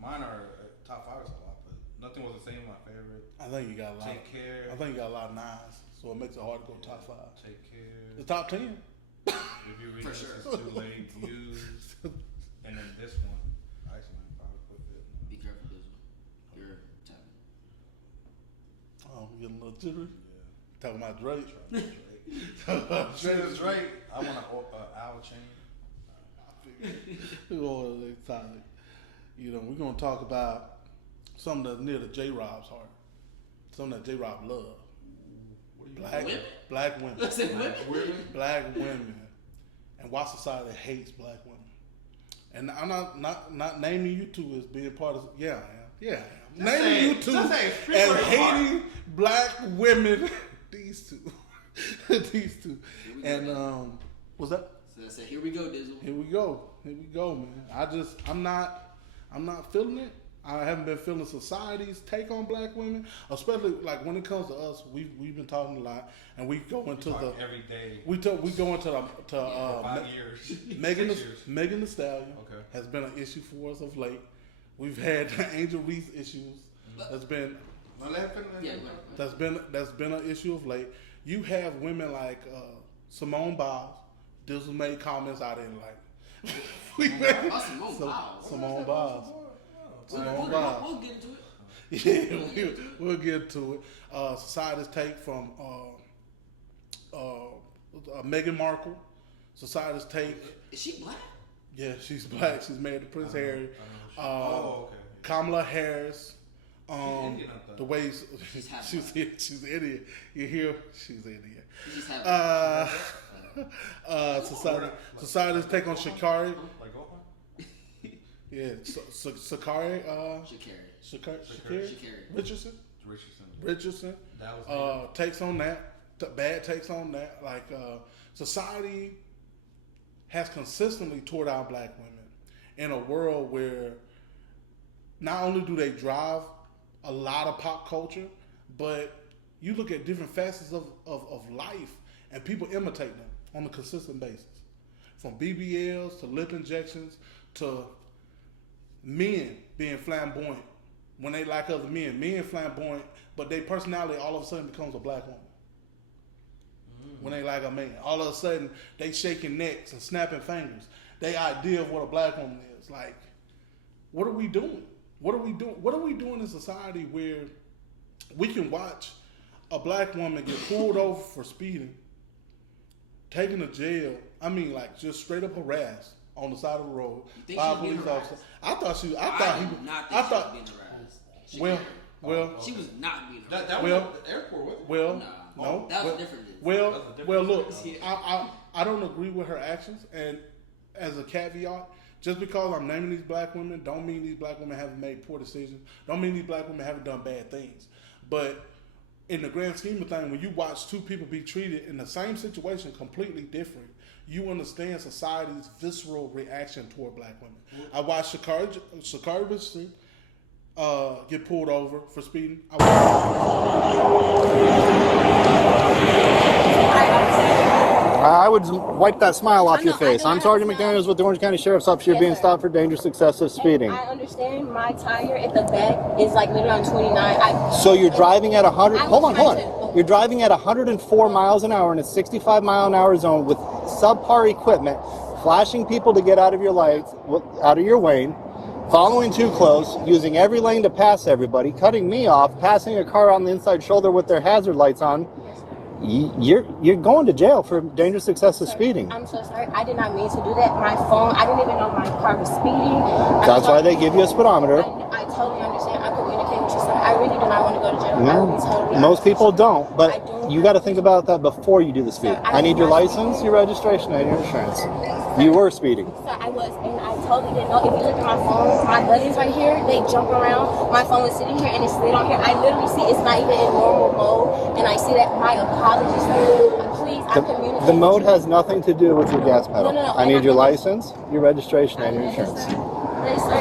5. Mine are top 5 is a lot, but nothing was the same. My favorite. I think you got a lot. Take Care. I think you got a lot of 9s, so it makes it hard to go top 5. Take Care. The top 10. If you read this, it's too late. Views, and then this one, Iceman, probably put it. Be careful, this one. You're tapping. Oh, I'm getting a little jittery. Yeah. Talking about Drake. Drake. I want an owl chain. We're going to the topic. You know, we're gonna talk about something that's near to J-Rob's heart. Something that J-Rob loves. Black women. Black women. And why society hates black women. And I'm not naming you two as being part of. Yeah, I am. Naming you two as hating black women. These two. And what's that? So I said, here we go, Dizzle. Here we go, man. I'm not feeling it. I haven't been feeling society's take on black women, especially like when it comes to us. We've been talking a lot, and we go into the every day. We go into 5 years. Megan Thee Stallion has been an issue for us of late. We've had Angel Reese issues. That's been an issue of late. You have women like Simone Biles. This was made comments I didn't like. Simone Biles. We'll get into it. Yeah, we'll get to it. Society's take from Meghan Markle. Society's take. Is she black? Yeah, she's black. She's married to Prince Harry. Kamala Harris. The way she's Indian. You hear? She's Indian. Society's take on Sha'Carri. Yeah, Sha'Carri Richardson. Takes on that. Bad takes on that. Like society has consistently tore down black women in a world where not only do they drive a lot of pop culture, but you look at different facets of life and people imitate them on a consistent basis. From BBLs to lip injections to men being flamboyant when they like other men. Men flamboyant, but their personality all of a sudden becomes a black woman. When they like a man, all of a sudden they shaking necks and snapping fingers. Their idea of what a black woman is. Like, what are we doing? What are we doing? What are we doing in society where we can watch a black woman get pulled over for speeding, taken to jail? I mean, like just straight up harassed on the side of the road by a police officer. I thought she was being harassed. Well, she was not being harassed. That was at the airport, wasn't it? No. That was different. Well, look, I don't agree with her actions, and as a caveat, just because I'm naming these black women, don't mean these black women haven't made poor decisions. Don't mean these black women haven't done bad things. But in the grand scheme of things, when you watch two people be treated in the same situation completely different, you understand society's visceral reaction toward black women. I watched Sha'Carri Richardson get pulled over for speeding. I would wipe that smile off your face. I'm Sergeant McDaniels with the Orange County Sheriff's Office. You're being stopped for dangerous excessive speeding. I understand my tire at the back is like literally on 29. So you're driving at 100? Hold on. You're driving at 104 miles an hour in a 65 mile an hour zone with subpar equipment, flashing people to get out of your lights, out of your lane, following too close, using every lane to pass everybody, cutting me off, passing a car on the inside shoulder with their hazard lights on. You're going to jail for dangerous excessive speeding. I'm so sorry. I did not mean to do that. My phone, I didn't even know my car was speeding. That's why they give you a speedometer. I totally understand. I communicate with you, sir. I really do not want to go to jail. No, most people don't, but you got to think about that before you do the speed. I need your license, your registration, and your insurance. You were speeding. Sir, I was, and I totally didn't know. If you look at my phone, my buttons right here, they jump around. My phone was sitting here, and it slid on here. I literally see it's not even in normal mode, and I see that. My apologies, sir. Please, I communicate. The mode has nothing to do with your gas pedal. No. I need your license, your registration, and your insurance. Please, sir,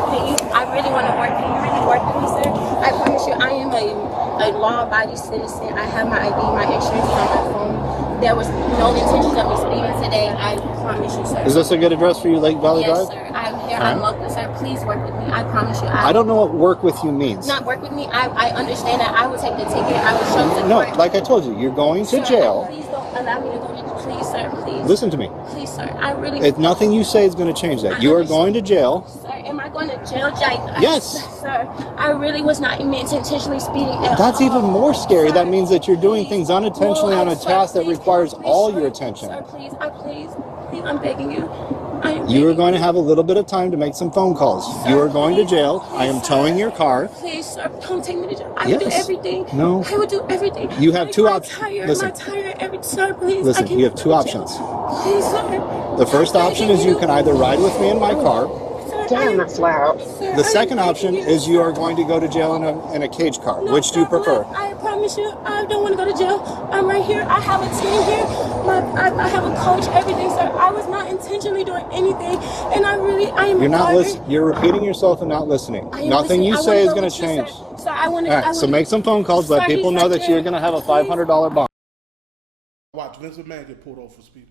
I really want to work. Can you really work with me, sir? I promise you, I am a law-abiding citizen. I have my ID, my insurance on my phone. There was no intention of me speeding today. I promise you, sir. Is this a good address for you, Lake Valley Drive? Yes, sir. I'm here. I'm local, sir. Please work with me. I promise you. I don't know what work with you means. Not work with me. I understand that. I will take the ticket. I will show the No, court. like I told you, you're going to jail. Please don't allow me to go to jail. Please, sir. Please. Listen to me. Please, sir. I really. It's nothing you say is going to change that. You are going to jail. Sir, am I going to jail, Jake? Yes. Sir, I really was not meant to intentionally speeding at That's all. even more scary. Sir, that means that you're doing please. things unintentionally No, on a sir, task that please, requires please, all sir. your attention. Sir, please, please, I'm begging you. You are going to have a little bit of time to make some phone calls. Sir, You are going to please, jail. please, I am sir. towing your car. Please, sir, don't take me to jail. I will do Yes. everything. No. I will do everything. You have two options. Listen. My tire, sir, please. Listen, I can't you have go two to options. jail. Please, sir. The first option is you can either ride with me in my car. Damn, that's loud. Sir, The second option is you are going to go to jail in a cage car. Which do you prefer? I promise you, I don't want to go to jail. I'm right here. I have a team here. I have a coach, everything, sir. I was not intentionally doing anything, and I am. You're not listening. You're repeating yourself and not listening. Nothing you say is going to change. So I want All right, so make some phone calls. Let people know that you're going to have a $500 bond. Watch Vince McMahon get pulled over for speeding.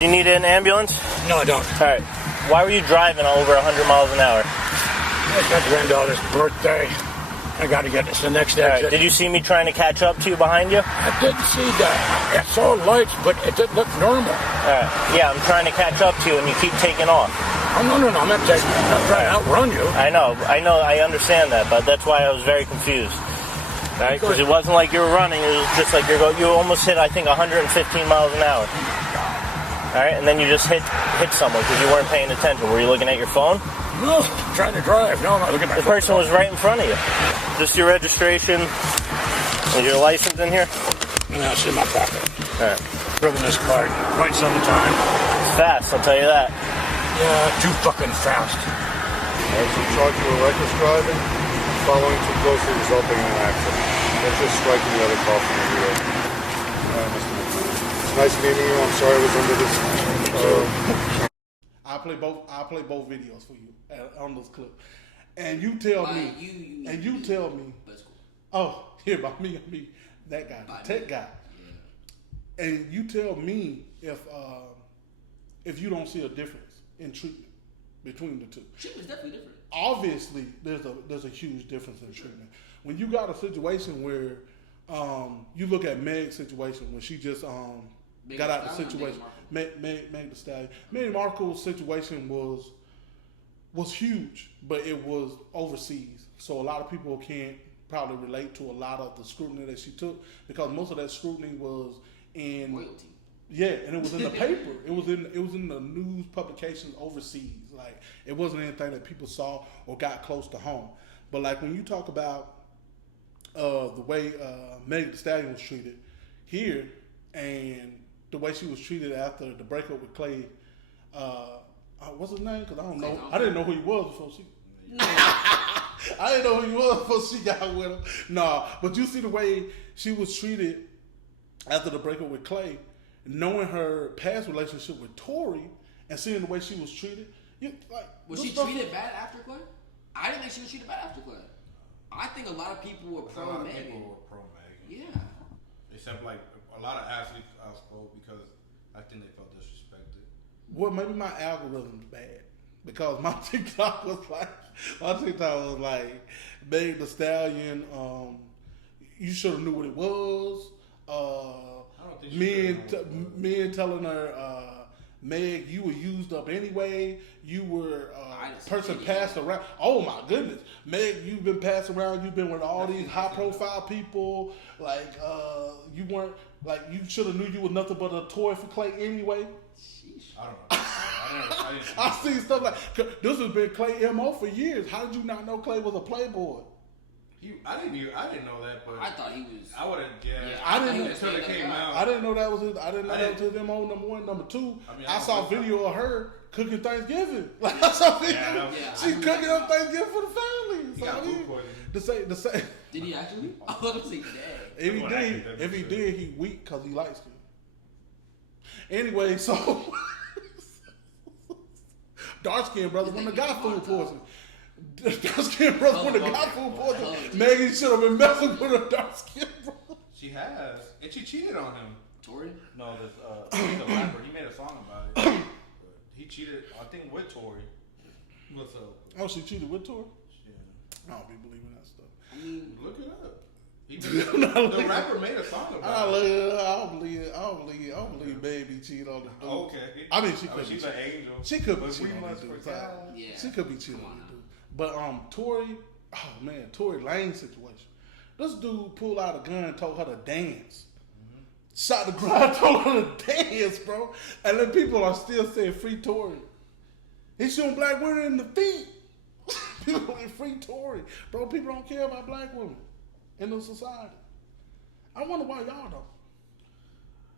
You need an ambulance? No, I don't. All right. Why were you driving over 100 miles an hour? It's my granddaughter's birthday. I got to get this the next exit. Right. Did you see me trying to catch up to you behind you? I didn't see that. I saw lights, but it didn't look normal. All right. Yeah, I'm trying to catch up to you, and you keep taking off. Oh, no. I'm not trying to outrun you. I know. I understand that, but that's why I was very confused. Right? Because it wasn't like you were running. It was just like you almost hit, I think, 115 miles an hour. All right, and then you just hit someone because you weren't paying attention. Were you looking at your phone? No, I'm trying to drive. No, I'm not looking at my phone. The person was right in front of you. Just your registration. Is your license in here? No, it's in my pocket. All right. Driven this car quite some time. It's fast, I'll tell you that. Yeah, too fucking fast. As you charge you with reckless driving, following too closely resulting in an accident. That's just striking the other car from the rear. Mr. McMahon. It's nice meeting you. I'm sorry I was under this. I'll play both videos for you on this clip, and you tell me. You tell me. Oh, here by me, that guy, the tech guy, and you tell me if you don't see a difference in treatment between the two. Treatment's definitely different. Obviously, there's a huge difference in treatment. When you got a situation where you look at Meg's situation when she just got out the situation. Meg the Stallion. Meghan Markle's situation was huge, but it was overseas. So a lot of people can't probably relate to a lot of the scrutiny that she took because most of that scrutiny was in royalty. Yeah, and it was in the paper. It was in the news publications overseas. Like it wasn't anything that people saw or got close to home. But like when you talk about the way Meg the Stallion was treated here and the way she was treated after the breakup with Clay, what's his name? Because I don't know. I didn't know who he was before she. I didn't know who he was before she got with him. No, but you see the way she was treated after the breakup with Clay, knowing her past relationship with Tory, and seeing the way she was treated. Was she treated bad after Clay? I didn't think she was treated bad after Clay. I think a lot of people were pro Megan. Yeah. Except like a lot of athletes spoke because I think they felt disrespected. Well, maybe my algorithm's bad because my TikTok was like Meg the Stallion. you should have knew what it was. Men telling her, Meg, you were used up anyway. You were person passed around. Oh my goodness, Meg, you've been passed around. You've been with all these high profile people. Like you weren't like you should have knew you was nothing but a toy for Clay anyway. I don't know. I see stuff like this has been Clay MO for years. How did you not know Clay was a playboy? I didn't know that, but I thought he was. I would have. Yeah, I didn't until it came out. I didn't know that was his. I didn't know that was his MO. Number one, number two. I saw a video of her cooking Thanksgiving. Like I saw video. She cooking up Thanksgiving for the family. He got food poisoning. The same. Did he actually? I thought it was like that. If he did, he weak because he light skinned. Anyway, so dark skinned brother when the got food poisoning. Dark skinned brother when the got food poisoning. Maggie should have been messing with a dark skinned brother. She has, and she cheated on him. Tory? No, he's a rapper. He made a song about it. He cheated, I think, with Tory. What's up? Oh, she cheated with Tory? Yeah. I don't be believing that stuff. I mean, look it up. The rapper made a song about it. I don't believe baby cheated on the dude. Okay. I mean, she could be she's an angel. She could be but cheating on the dude. Yeah. She could be cheating on the dude. But Tory, oh man, Tory Lane situation. This dude pulled out a gun and told her to dance. Mm-hmm. Shot the ground, told her to dance, bro. And then people are still saying free Tory. He's shooting black women in the feet. People are free Tory. Bro, people don't care about black women in the society. I wonder why y'all don't.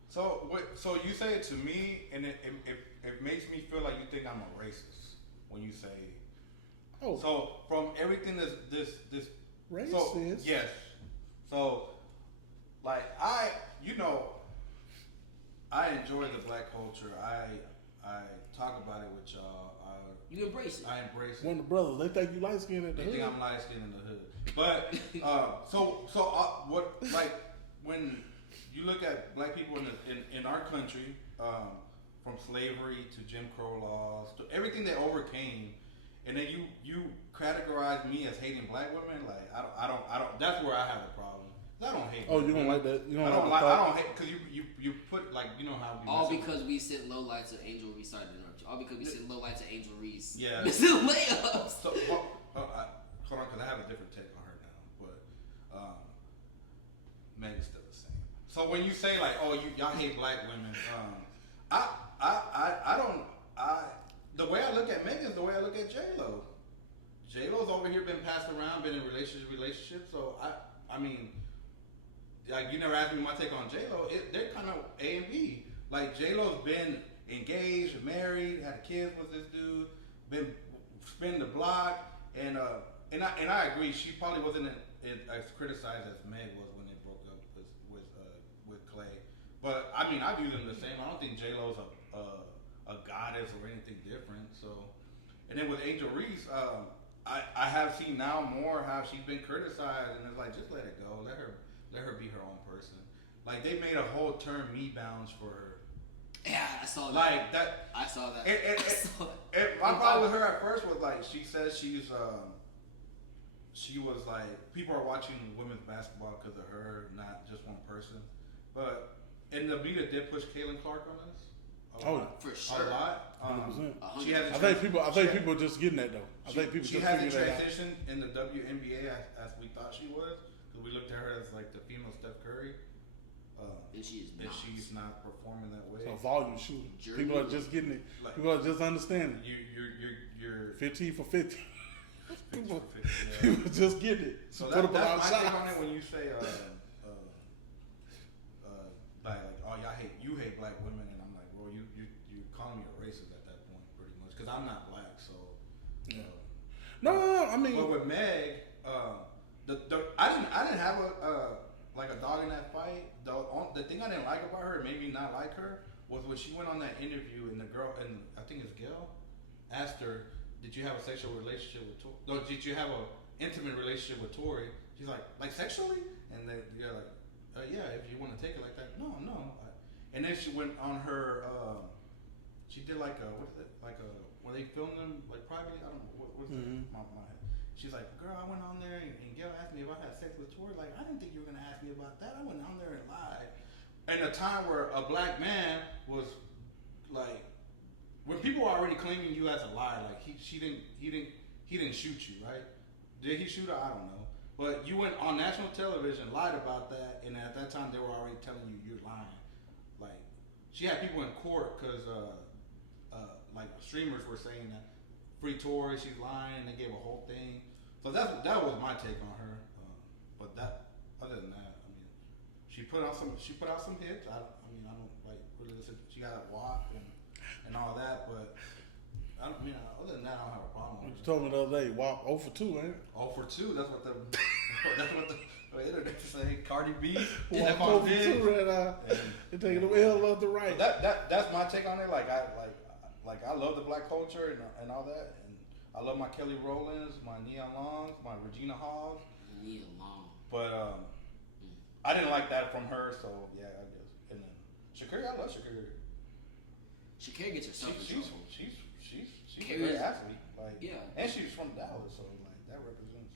So you say it to me, and it makes me feel like you think I'm a racist when you say. Oh. So from everything this racist. So, yes. So like I enjoy the black culture. I talk about it with y'all. You embrace it. I embrace it. One of the brothers, they think you light skinned at the hood. They think I'm light skinned in the hood. But what like when you look at black people in our country, from slavery to Jim Crow laws to everything they overcame, and then you categorize me as hating black women, like I don't. That's where I have a problem. I don't hate. Oh, you don't like that? You don't I don't hate because you put like how we all because we sent low lights of Angel Reese. Sorry to interrupt you. All because we sent low lights of Angel Reese. Yeah. Missing layups. So, hold on, because I have a different take on her now, but Meg's still the same. So when you say like, oh, y'all hate black women, I don't. The way I look at Meg is the way I look at J-Lo. J-Lo's over here been passed around, been in relationships. So I mean. Like, you never asked me my take on J-Lo. They're kind of A and B. Like, J-Lo's been engaged, married, had kids with this dude, been spinning the block, and I agree. She probably wasn't as criticized as Meg was when they broke up with Clay. But I mean, I view them the same. I don't think J-Lo's a goddess or anything different. So, and then with Angel Reese, I have seen now more how she's been criticized, and it's like, just let it go, let her be her own person. Like, they made a whole term me bounds for her. Yeah, I saw that. Like that. I saw that. My problem with her at first was like, she says she was like, people are watching women's basketball because of her, not just one person. But and the media did push Caitlin Clark on us. For sure. A lot. 100%. She has. I think people are just getting that though. She hasn't transitioned in the WNBA as we thought she was. We looked at her as like the female Steph Curry, and she's not performing that way. So volume shooting. People are just getting it. Like, people are just understanding. You're 15 for 50. People just getting it. So that's my take on it when you say like oh you hate black women, and I'm like, well you calling me a racist at that point pretty much because I'm not black, so yeah. No, I mean, but with Meg. I didn't have a dog in that fight. The thing I didn't like about her, it made me not like her, was when she went on that interview and the girl, and I think it's Gail, asked her, "Did you have a sexual relationship with Tory? No, did you have an intimate relationship with Tory?" She's like sexually, and they're like, "Yeah, if you want to take it like that." No. And then she went on her. She did like where they filmed them like privately. I don't know what is it? My head. She's like, girl, I went on there and Gail asked me if I had sex with tour? Like, I didn't think you were gonna ask me about that. I went down there and lied. And a time where a black man was like, when people were already claiming you as a liar, like he didn't shoot you, right? Did he shoot her? I don't know. But you went on national television, lied about that, and at that time they were already telling you you're lying. Like, she had people in court because like streamers were saying that free Tory, she's lying. They gave a whole thing. So that was my take on her. But that, other than that, I mean, she put out some hits. I don't like really listen. She got a WAP and all that, but I mean, other than that, I don't have a problem with it. You told me the other day, WAP 0 for 2, ain't it? 0 for 2. That's what the internet say. Cardi B. WAP 0 for 2 right now. They're taking the L left to right. That's my take on it. I love the black culture and all that, and I love my Kelly Rowlands, my Nia Longs, my Regina Halls. Nia Long. But I didn't like that from her, so yeah, I guess. And then Shakira, I love Shakira. Shakira gets herself in trouble. She's a great athlete. Like, yeah. And she's from Dallas, so like that represents.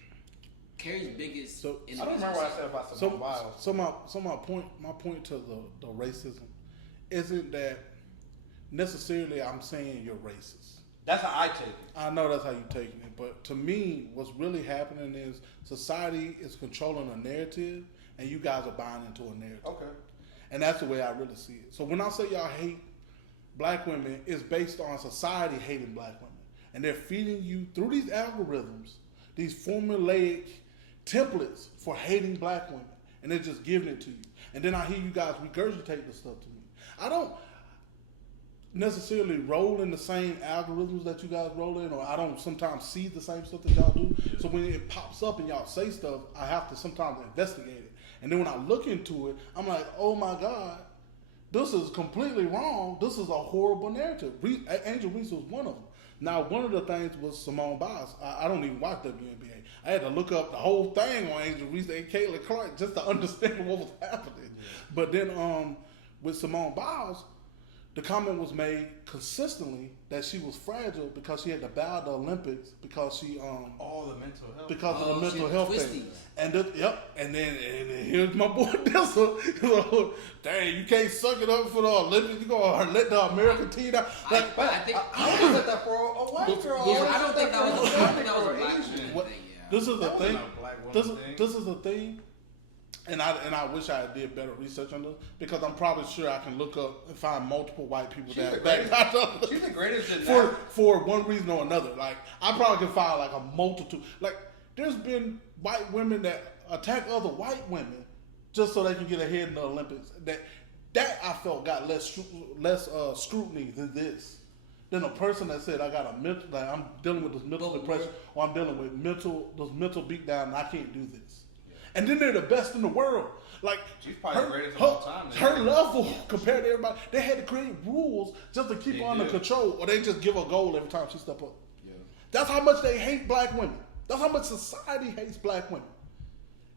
Carrie's biggest. So I don't remember what I said about Simone Biles. So my point to the racism isn't that necessarily I'm saying you're racist. That's how I take it. I know that's how you're taking it, but to me, what's really happening is society is controlling a narrative, and you guys are buying into a narrative. Okay. And that's the way I really see it. So when I say y'all hate black women, it's based on society hating black women, and they're feeding you through these algorithms these formulaic templates for hating black women, and they're just giving it to you. And then I hear you guys regurgitate the stuff to me. I don't necessarily roll in the same algorithms that you guys roll in, or I don't sometimes see the same stuff that y'all do. So when it pops up and y'all say stuff, I have to sometimes investigate it. And then when I look into it, I'm like, oh my God, this is completely wrong. This is a horrible narrative. Angel Reese was one of them. Now, one of the things was Simone Biles. I don't even watch WNBA. I had to look up the whole thing on Angel Reese and Caitlin Clark just to understand what was happening. Yeah. But then with Simone Biles, the comment was made consistently that she was fragile because she had to bow at the Olympics because she the mental health because of the mental health thing. And and then here's my boy Dissa. Dang, you can't suck it up for the Olympics. You gonna let the American team down. I think I don't let that for a white girl. Yeah, I don't think that was a black woman thing. Yeah. This is the thing. This is the thing. And I wish I did better research on this because I'm probably sure I can look up and find multiple white people She's the greatest for one reason or another. Like I probably can find like a multitude. Like there's been white women that attack other white women just so they can get ahead in the Olympics. That I felt got less scrutiny than this. Than a person that said I got a mental, like I'm dealing with this mental depression, or I'm dealing with this mental beatdown, and I can't do this. And then they're the best in the world. Like she's probably the greatest of all time. Her level compared to everybody, they had to create rules just to keep her under control, or they just give her a goal every time she step up. Yeah. That's how much they hate black women. That's how much society hates black women.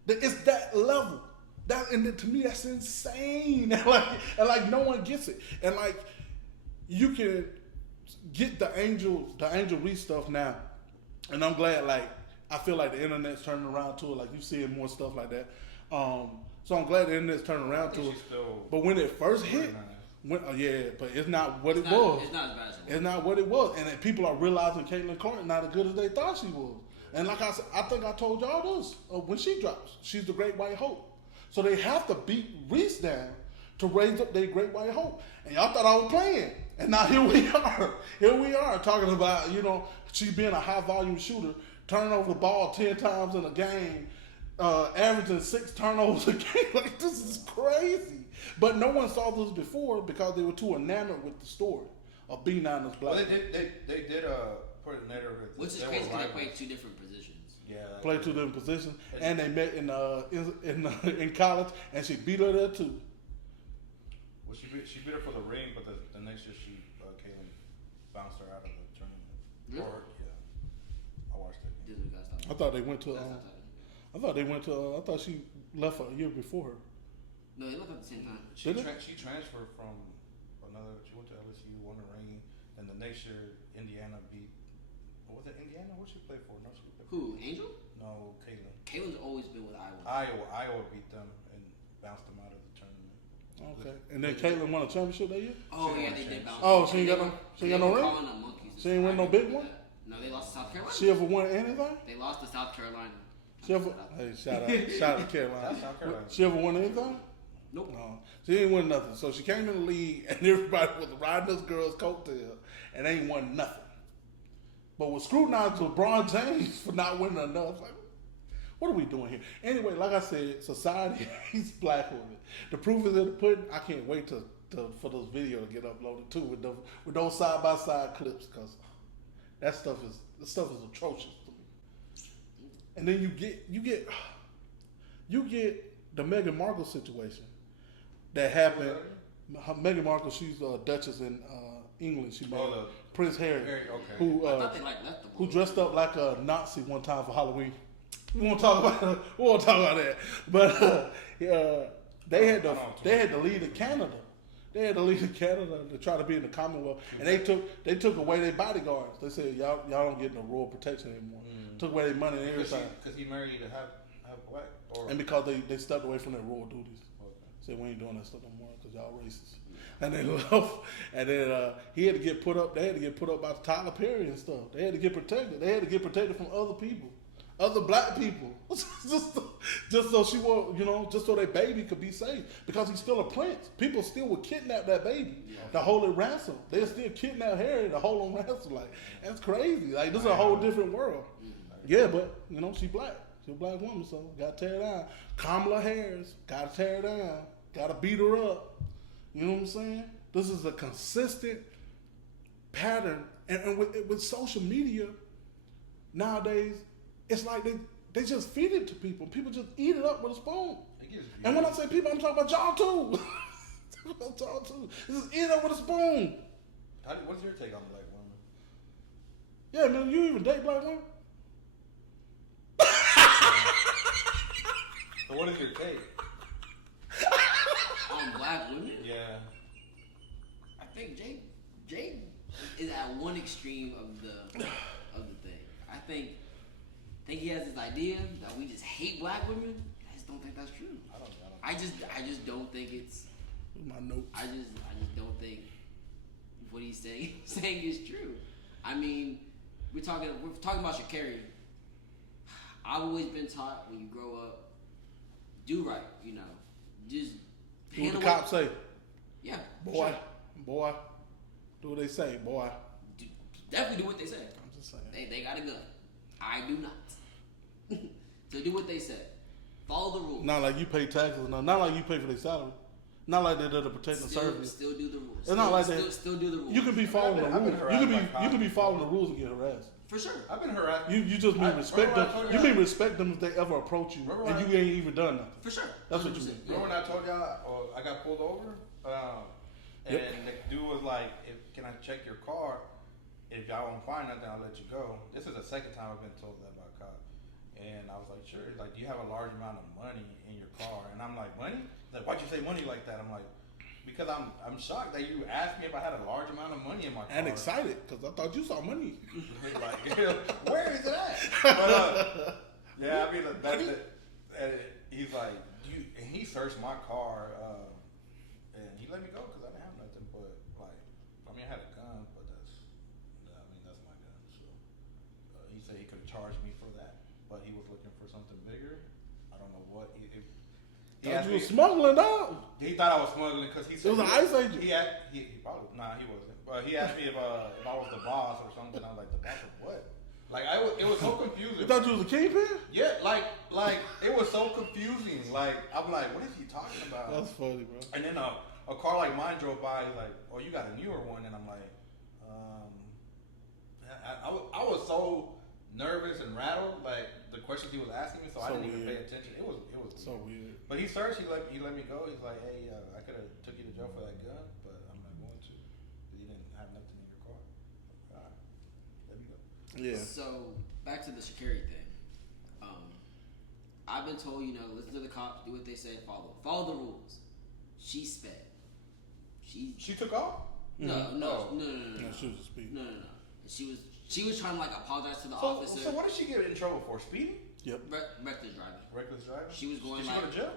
It's that level. And to me, that's insane. and no one gets it. And like you can get the Angel Reese stuff now, and I'm glad. Like I feel like the internet's turning around to it. Like you seeing more stuff like that. So I'm glad the internet's turning around to it. But when it first hit, but it's not what it was. It's not as bad as it was. It's not what it was. And people are realizing Caitlin Clark not as good as they thought she was. And like I said, I think I told y'all this when she drops. She's the great white hope. So they have to beat Reese down to raise up their great white hope. And y'all thought I was playing. And now here we are. Here we are talking about, she being a high volume shooter, turning over the ball 10 times in a game, averaging 6 turnovers a game. Like, this is crazy. But no one saw this before because they were too enamored with the story of being on this black. Well, they did put it in there. Which is crazy because they play 2 different positions. Yeah, play 2 different positions, and they met in college, and she beat her there too. Well, she beat her for the ring, but the next year Caitlin bounced her out of the tournament. Really? I watched it. I thought they went to. I thought she left a year before her. No, they left at the same time. She transferred from another. She went to LSU, won the ring, and the next year Indiana beat. What was it Indiana? What she played for? No, she played for. Who? Angel? No, Caitlin. Caitlin's always been with Iowa. Iowa beat them and bounced them out of the tournament. Okay. And then Caitlyn won a championship that year? Oh, yeah, they did bounce. Oh, she ain't got no ring? She ain't win no big one? No, they lost to South Carolina. She ever won anything? They lost to South Carolina. She ever, hey, shout out to Carolina. That's South Carolina. She ever won anything? Nope. No. She ain't win nothing. So she came in the league and everybody was riding this girl's coattail and they ain't won nothing. But was scrutinized LeBron James for not winning enough. Like, what are we doing here? Anyway, like I said, society hates black women. The proof is in the pudding. I can't wait for those videos to get uploaded too with those side by side clips because that stuff is atrocious to me. And then you get the Meghan Markle situation that happened. Meghan Markle, she's a Duchess in England. She married Prince Harry, who dressed up like a Nazi one time for Halloween. We won't talk about that. But they had to leave to Canada. They had to leave to Canada to try to be in the Commonwealth, and they took away their bodyguards. They said y'all don't get no royal protection anymore. Took away their money and everything. Because he married to have black, and because they stepped away from their royal duties. Said we ain't doing that stuff no more because y'all racist. And they left. And then he had to get put up. They had to get put up by Tyler Perry and stuff. They had to get protected. They had to get protected from other people. Other black people, just so she will, just so their baby could be safe, because he's still a prince. People still would kidnap that baby to hold it ransom. They still kidnap Harry to hold him ransom. Like, that's crazy. Like, this is a whole different world. Yeah, but she black. She's a black woman, so gotta tear her down. Kamala Harris, gotta tear her down. Gotta beat her up. You know what I'm saying? This is a consistent pattern, and with social media nowadays. It's like they just feed it to people. People just eat it up with a spoon. And when I say people, I'm talking about y'all too. This is eat it up with a spoon. What's your take on black women? Yeah, man, you even date black women? So what is your take? On black women? Yeah. I think Jay is at one extreme of the thing. I think he has this idea that we just hate black women. I just don't think that's true. I just don't think it's. My notes. I just don't think what he's saying is true. I mean, we're talking about Sha'Carri. I've always been taught when you grow up, do right. Just do what the cops say. Yeah, boy, do what they say, boy. Definitely do what they say. I'm just saying. They got a gun. I do not. So do what they say. Follow the rules. Not like you pay taxes. Not like you pay for their salary. Not like they're there to protect the service. Still do the rules. It's not like that. Still do the rules. You can be following the rules. You can be following the rules and get harassed. For sure. I've been harassed. You just mean respect them. You mean respect them if they ever approach you and you ain't even done nothing. For sure. That's what you mean. Remember when I told y'all I got pulled over? And the dude was like, "Can I check your car? If y'all won't find nothing, I'll let you go." This is the second time I've been told that by a cop. And I was like, sure. Like, do you have a large amount of money in your car? And I'm like, money? Like, why'd you say money like that? I'm like, because I'm shocked that you asked me if I had a large amount of money in my car. And excited, because I thought you saw money. Like, where is it at? But, yeah, I mean, he's like, and he searched my car, and he let me go because I didn't have nothing. But, like, I mean, I had a gun, but that's my gun. So, he said he could have charged me for that. But he was looking for something bigger. I don't know what. You were smuggling, dog. He thought I was smuggling because he said it was an ICE agent. He probably he wasn't. But he asked me if I was the boss or something. I was like, the boss of what? Like it was so confusing. You thought you was a kingpin? Yeah, like it was so confusing. Like I'm like, what is he talking about? That's funny, bro. And then a car like mine drove by. He's like, oh, you got a newer one, and I'm like, I was so nervous and rattled, like the questions he was asking me, so I didn't even pay attention. It was so weird. But he searched. He let me go. He's like, hey, I could have took you to jail for that gun, but I'm not going to. You didn't have nothing in your car. All right, let me go. Yeah. So back to the Sha'Carri thing. I've been told, listen to the cops, do what they say, follow the rules. She sped. She took off. No. She was speeding. No. She was trying to apologize to the officer. So what did she get in trouble for? Speeding? Yep. Reckless driving. Reckless driving? She was going Did she like. go to jail?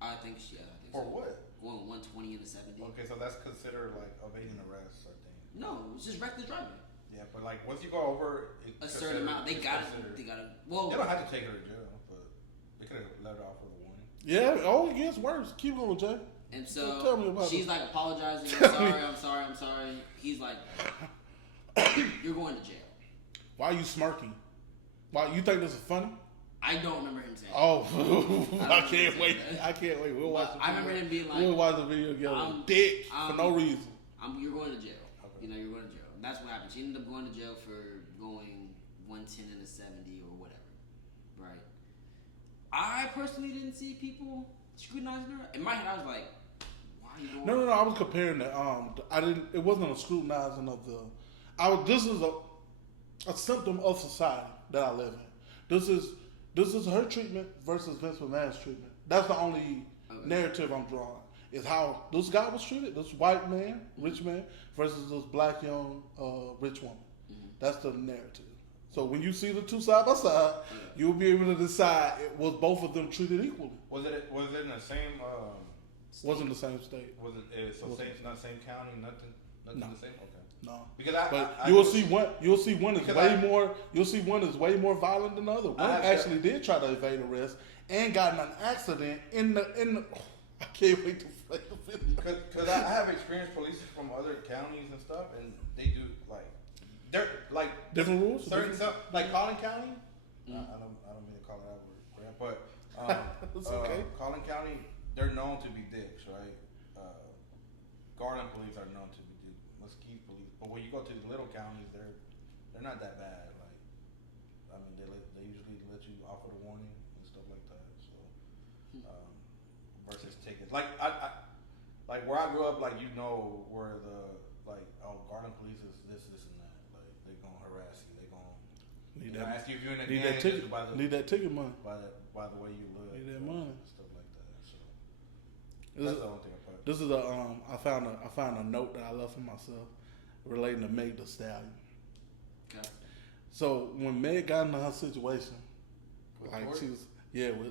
I think she. Yeah, I think For so. what? Going 120 in a 70. Okay, so that's considered like evading arrest, I think. No, it's just reckless driving. Yeah, but like once you go over A certain amount, they got it. They got it. Well, they don't have to take her to jail, but they could have let her off with a warning. Yeah, oh, it gets worse. Keep going, Jay. and Tell so me about she's it. like apologizing. I'm sorry. He's like, you're going to jail. Why are you smirking? Why you think this is funny? I don't remember him saying. Oh, I don't can't know. wait. I can't wait. We'll watch. I remember him being like, we'll watch the video together. Dick for no reason. You're going to jail. Okay. You're going to jail. That's what happened. She ended up going to jail for going 110 in a 70 or whatever. Right. I personally didn't see people scrutinizing her. In my head, I was like, why are you going? No. I was comparing the. I didn't. It wasn't a scrutinizing of the. This is a symptom of society that I live in. This is her treatment versus Vince McMahon's treatment. That's the only narrative I'm drawing. Is how this guy was treated, this white man, rich man, versus this black young rich woman. Mm-hmm. That's the narrative. So when you see the two side by side, you'll be able to decide was both of them treated equally. Was it in the same? Wasn't the same state. Wasn't it? So same, not same county, nothing No. the same. Okay. No, because you'll see one is way more. You'll see one is way more violent than the other. One actually did try to evade arrest and got in an accident in the. I can't wait to play the video. Because I have experienced police from other counties and stuff, and they do they're like different rules. Certain stuff, like Collin County. I don't mean to call it that word, but it's okay. Collin County, they're known to be dicks, right? Garland police are known to be dicks. Mesquite police, but when you go to the little counties, they're not that bad. Like, I mean, they usually let you off with a warning and stuff like that. So, versus tickets, like like where I grew up, like where the Garland police is this and that. Like they gonna harass you. They gonna ask you if you're in a need gang. that ticket. Need that ticket money. By the way you look. Need that money. Stuff like that. So that's the only thing about it. This is I found a note that I left for myself relating to Meg Thee Stallion. Okay. So when Meg got into her situation, With like Tory? she was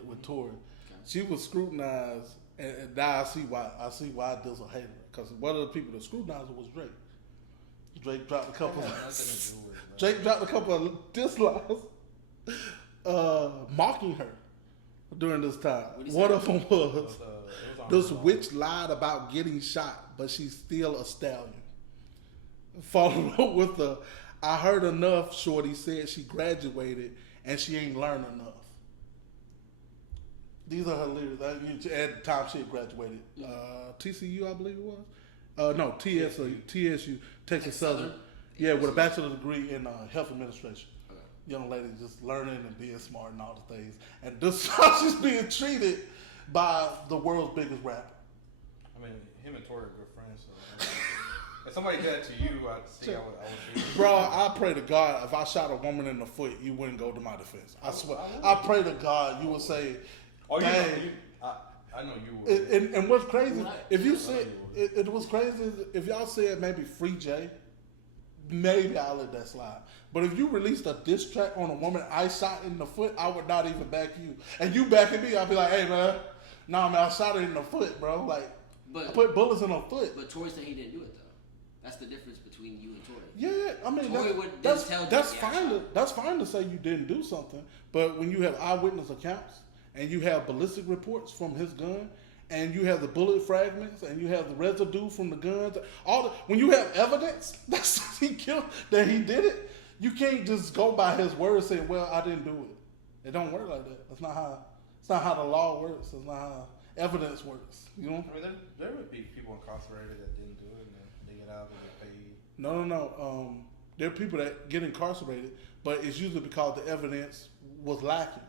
with Tory, Okay. she was scrutinized, and now I see why this a hater, because one of the people that scrutinized her was Drake. Drake dropped a couple. Drake dropped a couple of diss lines, mocking her during this time. One of them was. This witch lied about getting shot, but she's still a stallion. Followed up with I heard enough, shorty said she graduated and she ain't learned enough. These are her lyrics. At the time she had graduated. TCU, I believe it was. No, TSU, Texas Southern. Yeah, with a bachelor's degree in health administration. Okay. Young lady just learning and being smart and all the things. And this is how she's being treated by the world's biggest rapper. I mean, him and Tory are good friends. So if somebody did that to you, I'd think I would. Bro, I pray to God if I shot a woman in the foot, you wouldn't go to my defense. I swear. I pray to God you would say, dang. I know you would. And what's crazy, if you said, it was crazy if y'all said maybe Free J, maybe I'll let that slide. But if you released a diss track on a woman I shot in the foot, I would not even back you. And you backing me, I'd be like, hey man, nah man, I shot her in the foot, bro. Like, I put bullets in her foot. But Tory said he didn't do it though. That's the difference between you and Tory. Yeah, I mean Tory that's fine. That's fine to say you didn't do something, but when you have eyewitness accounts and you have ballistic reports from his gun, and you have the bullet fragments, and you have the residue from the guns, when you have evidence that he did it, you can't just go by his word saying, "Well, I didn't do it." It don't work like that. That's not how. It's not how the law works. It's not how evidence works. You know. I mean, there would be people incarcerated that didn't do it, and then they get out and get paid. No. There are people that get incarcerated, but it's usually because the evidence was lacking.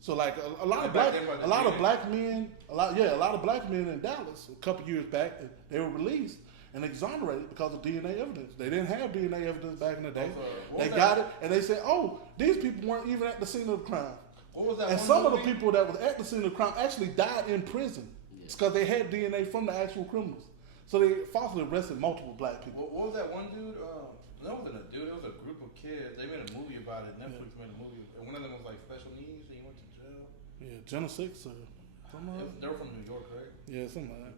So like a lot of black men in Dallas a couple years back, they were released and exonerated because of DNA evidence. They didn't have DNA evidence back in the day. They got it and they said, "Oh, these people weren't even at the scene of the crime." What was that? And some of the people that was at the scene of the crime actually died in prison. It's because they had DNA from the actual criminals. So they falsely arrested multiple black people. What was that one dude? That wasn't a dude. It was a group of kids. They made a movie about it. Netflix made a movie, and one of them was like special needs, and he went to jail. Yeah, Jenna 6 or something like that. They're from New York, right? Yeah, something like that.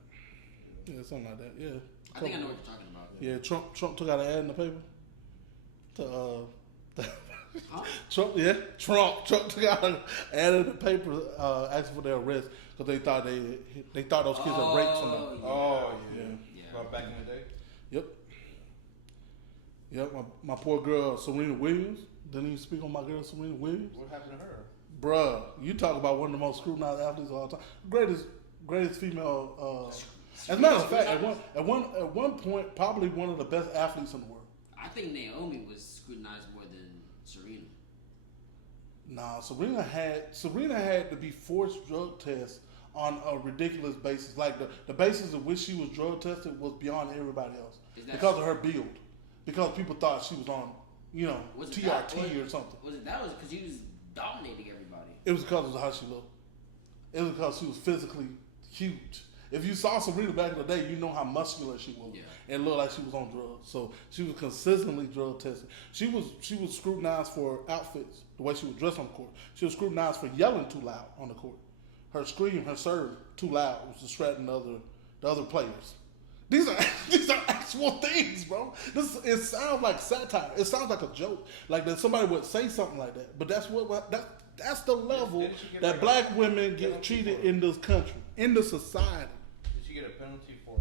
Yeah, something like that. Yeah. I think I know what you're talking about. Yeah, Trump took out an ad in the paper. Huh? Trump took out an ad in the paper asking for their arrest because they thought those kids had raped somebody. Yeah. Oh, yeah. Yeah. About back in the day? Yep. My poor girl Serena Williams. Didn't even speak on my girl Serena Williams. What happened to her? Bruh, you talk about one of the most scrutinized athletes of all time. Greatest female. As a matter of fact, at one point, probably one of the best athletes in the world. I think Naomi was scrutinized more than Serena. Nah, Serena had to be forced drug tests on a ridiculous basis. Like the basis of which she was drug tested was beyond everybody else because of her build. Because people thought she was on, TRT or something. Was it because he was dominating everybody? It was because of how she looked. It was because she was physically huge. If you saw Serena back in the day, you know how muscular she was. Yeah. And it looked like she was on drugs. So she was consistently drug tested. She was scrutinized for outfits, the way she was dressed on the court. She was scrutinized for yelling too loud on the court. Her scream, her serve too loud was distracting the other players. These are actual things, bro. It sounds like satire. It sounds like a joke. Like that somebody would say something like that. But that's that's the level that black women get treated in this country, in the society. Did she get a penalty for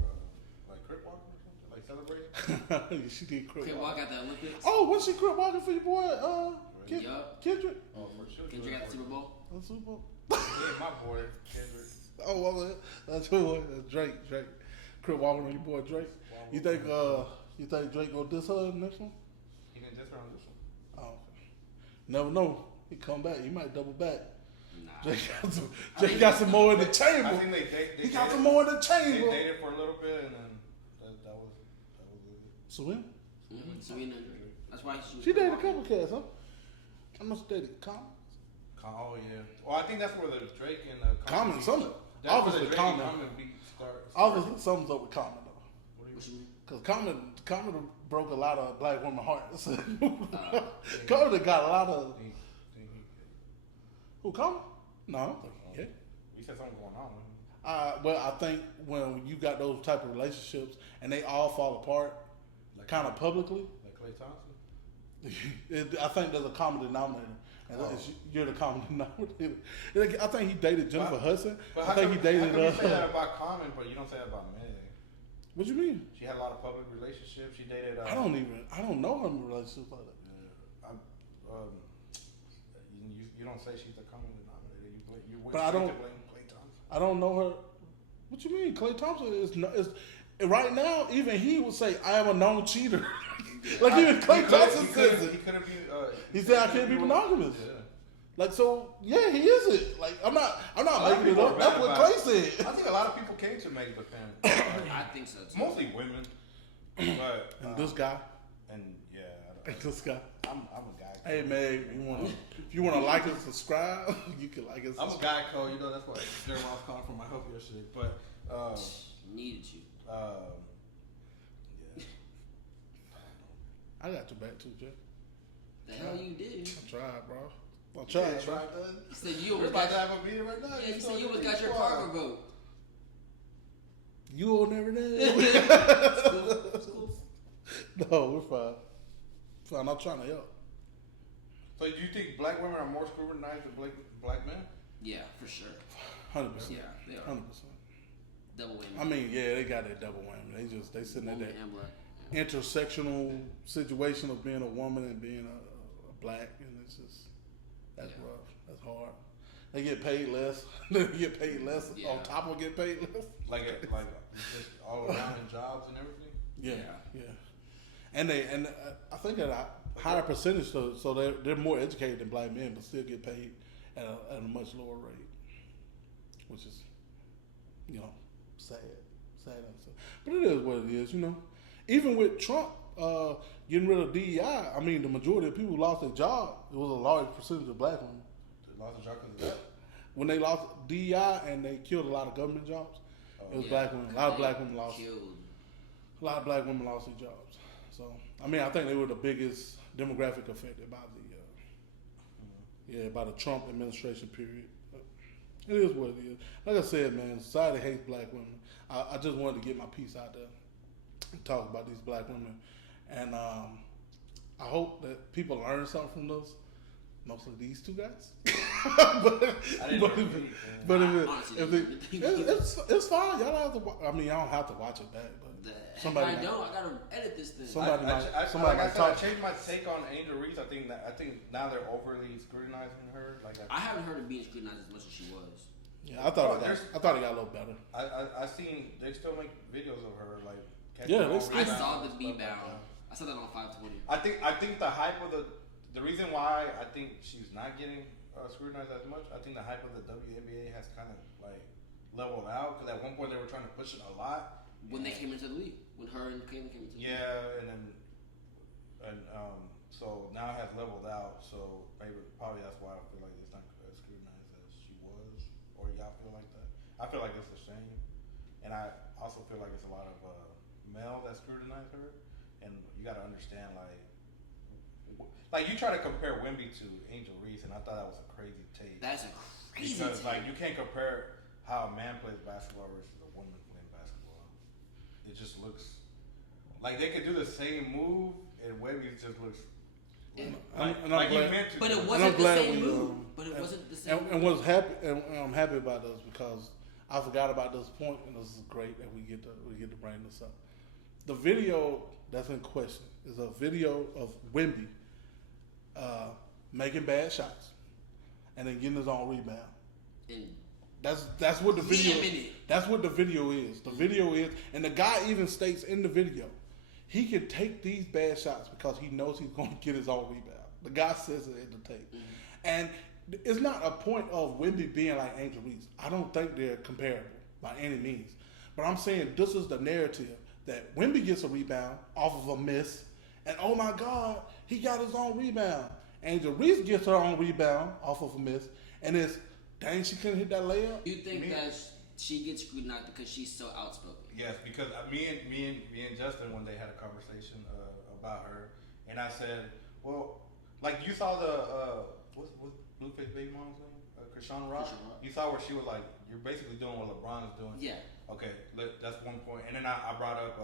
crip walking or something? Like celebrating? She did Crip walk at the Olympics. Oh, was she crip walking for your boy? Yup. Kendrick. Oh, for sure. Kendrick at the Super Bowl. The Super Bowl. Yeah, my boy, Kendrick. Oh, well, that's your boy. That's Drake. Crip walking on your boy Drake. You think Drake gonna diss her in the next one? He didn't diss her on this one. Oh, okay. Never know. He come back. He might double back. Nah. Drake got some more in the chamber. I think they He got some more in the chamber. They dated for a little bit, and then that was it. Serena? Serena. That's why She dated a couple cats, huh? How much dated? Common? Oh yeah. Well, I think that's where the Drake and the Common, something. That's where the Obviously, Drake Common. and Common beat start. Obviously, something's up with Common though. What you mean? Because Common broke a lot of black women's hearts. Common got a lot of. Who, Common? No, I don't think he did. You said something going on. Well, I think when you got those type of relationships and they all fall apart, kind of publicly, Like Klay Thompson. I think there's a common denominator, and you're the common denominator. I think he dated Jennifer Hudson. I think he dated. How come you say that about Common, but you don't say that about Meg? What you mean? She had a lot of public relationships. She dated. I don't know her in relationships like that. You don't say she's the common denominator. You But I don't. blame Klay Thompson. I don't know her. What you mean? Klay Thompson is right now. Even he would say, "I am a known cheater." Like even Klay Thompson says it. He couldn't be. He said, "I can't be monogamous." Yeah. Like so, yeah, he is it. Like I'm not making it up. That's what Klay said. I think a lot of people came to Meg, but then I think so too. mostly women. But And this guy, and yeah, and this guy. I'm a guy. Hey, Meg, if you want to like and subscribe, you can like and I'm subscribe. a guy code, that's why Jeremiah was calling for my help yesterday. But Needed you. yeah. I got your back too, Jay. The hell you did. I tried, bro. I tried, bro. You said you We're almost about got. to have a meeting right now. Yeah, you said you almost got your car revoked. You will never know. It's cool. No, we're fine. Fine, I'm trying to help. So do you think black women are more scrutinized than black men? Yeah, for sure. 100%. Yeah, they are. 100%. Double whammy. I mean, yeah, they got that double whammy. They sitting in that And black. intersectional situation of being a woman and being a black, and it's just that's rough. That's hard. They get paid less. They get paid less on top of get paid less. Like just all around in jobs and everything. Yeah. And I think at a higher percentage, so they're more educated than black men, but still get paid at a much lower rate, which is sad. But it is what it is, Even with Trump getting rid of DEI, I mean, the majority of people who lost their job, it was a large percentage of black women. They lost their job because of that. When they lost DEI and they killed a lot of government jobs, it was black women. A lot of black women lost. A lot of black women lost their jobs. So I mean, I think they were the biggest demographic affected by by the Trump administration period. It is what it is. Like I said, man, society hates black women. I just wanted to get my piece out there and talk about these black women. And I hope that people learn something from those. Mostly these two guys. It's fine. Y'all don't have to. I mean, y'all don't have to watch it back. But I gotta edit this thing. I changed my take on Angel Reese. I think now they're overly scrutinizing her. I haven't heard her being scrutinized as much as she was. Yeah, I thought it got a little better. I seen they still make videos of her like. I saw the B-bound. I saw that on 520. I think the hype of the reason why I think she's not getting scrutinized as much, I think the hype of the WNBA has kind of like leveled out because at one point they were trying to push it a lot when they came into the league, when her and Caitlin came into the league. Yeah, so now it has leveled out. So probably that's why I feel like it's not as scrutinized as she was, or y'all feel like that. I feel like it's the same, and I also feel like it's a lot of male that scrutinize her, and you got to understand like you try to compare Wemby to Angel Reese, and I thought that was a crazy take. That's a crazy because take. you can't compare how a man plays basketball versus a woman playing basketball. It just looks like they could do the same move, and Wemby just looks he meant to. But it wasn't the same move. But it wasn't the same. And I'm happy about this because I forgot about this point, and this is great that we get to bring this up. The video that's in question is a video of Wemby making bad shots and then getting his own rebound. And that's what the video. That's what the video is. The video is, and the guy even states in the video, he can take these bad shots because he knows he's going to get his own rebound. The guy says it in the tape, and it's not a point of Wemby being like Angel Reese. I don't think they're comparable by any means, but I'm saying this is the narrative that Wemby gets a rebound off of a miss, and oh my God, he got his own rebound. Angel Reese gets her own rebound off of a miss, and it's, dang, she couldn't hit that layup. You think that she gets scrutinized because she's so outspoken? Yes, because me and Justin one day had a conversation about her, and I said, well, like you saw the what's Blueface Baby Mom's name, Krishan Rock. You saw where she was like, you're basically doing what LeBron's doing. Yeah. Okay, that's one point. And then I brought up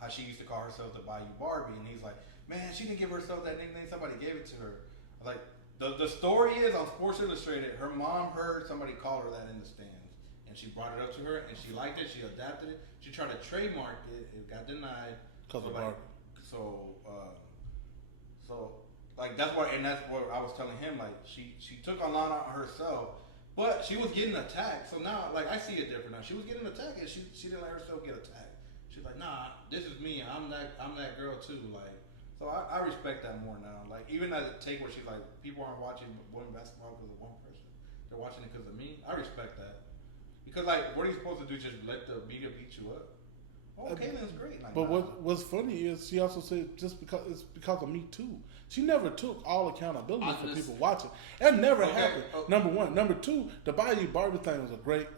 how she used to call herself the Bayou Barbie, and he's like, man, she didn't give herself that nickname. Somebody gave it to her. Like the story is on Sports Illustrated, her mom heard somebody call her that in the stands, and she brought it up to her, and she liked it. She adapted it. She tried to trademark it. It got denied. Because of Barbie. So like that's what I was telling him. Like she took a lot on herself. But she was getting attacked, so now, like, I see it different now. She was getting attacked, and she didn't let herself get attacked. She's like, nah, this is me. I'm that girl too. Like, so I respect that more now. Like, even that take where she's like, people aren't watching women basketball because of one person. They're watching it because of me. I respect that because, like, what are you supposed to do? Just let the media beat you up? Oh, Caitlin's great. Like, but what's funny is she also said just because it's because of me too. She never took all accountability for people watching. That never happened. Number one. Number two, the Bayou Barbie thing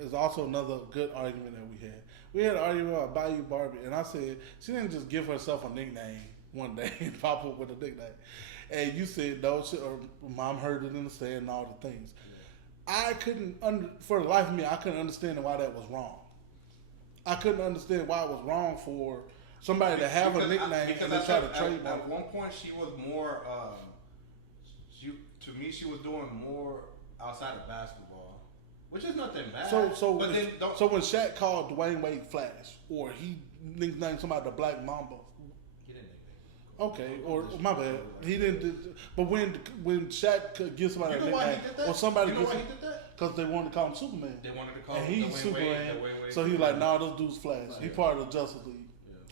is also another good argument that we had. We had an argument about Bayou Barbie, and I said she didn't just give herself a nickname one day and pop up with a nickname. And you said no, her mom heard it in the stand and all the things. Yeah. I couldn't, for the life of me, I couldn't understand why that was wrong. I couldn't understand why it was wrong for somebody to have a nickname and then try to trademark. At one point, she was more. To me, she was doing more outside of basketball, which is nothing bad. So when Shaq called Dwayne Wade Flash, or he nicknamed somebody the Black Mamba. He didn't nickname. Okay, or my bad, he didn't. But when Shaq could give somebody a nickname, or somebody gets, because they wanted to call him Superman. They wanted to call and him he's Superman. Wade, so he's like, nah, this dude's Flash. He's part of the Justice League.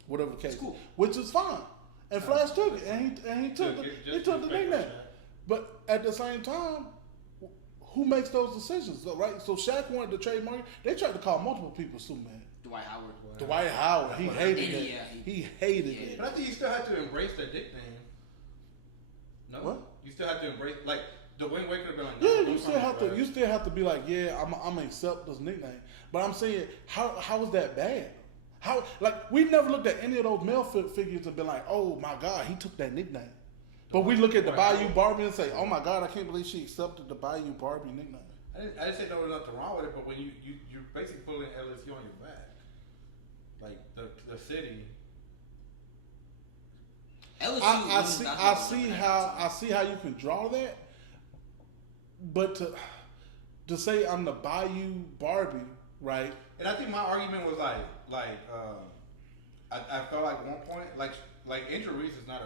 Whatever case, cool. Which is fine, and Flash took it, and he took the nickname. But at the same time, who makes those decisions, right? So Shaq wanted to trademark it. They tried to call multiple people Superman. Dwight Howard. Dwight Howard. He hated it. He hated it. But I think you still have to embrace the nickname. No, what? You still have to embrace like Dwayne Wade could have been like. No, you still have to. You still have to be like, yeah, I'm gonna accept this nickname. But I'm saying, how is that bad? How, like, we never looked at any of those male figures and been like, oh my God, he took that nickname. But we look at the Bayou Barbie and say, oh my God, I can't believe she accepted the Bayou Barbie nickname. I I didn't say there was nothing wrong with it, but when you're basically pulling LSU on your back, like the city. LSU I see how you can draw that, but to say I'm the Bayou Barbie, right? And I think my argument was I felt like at one point like Angel Reese is not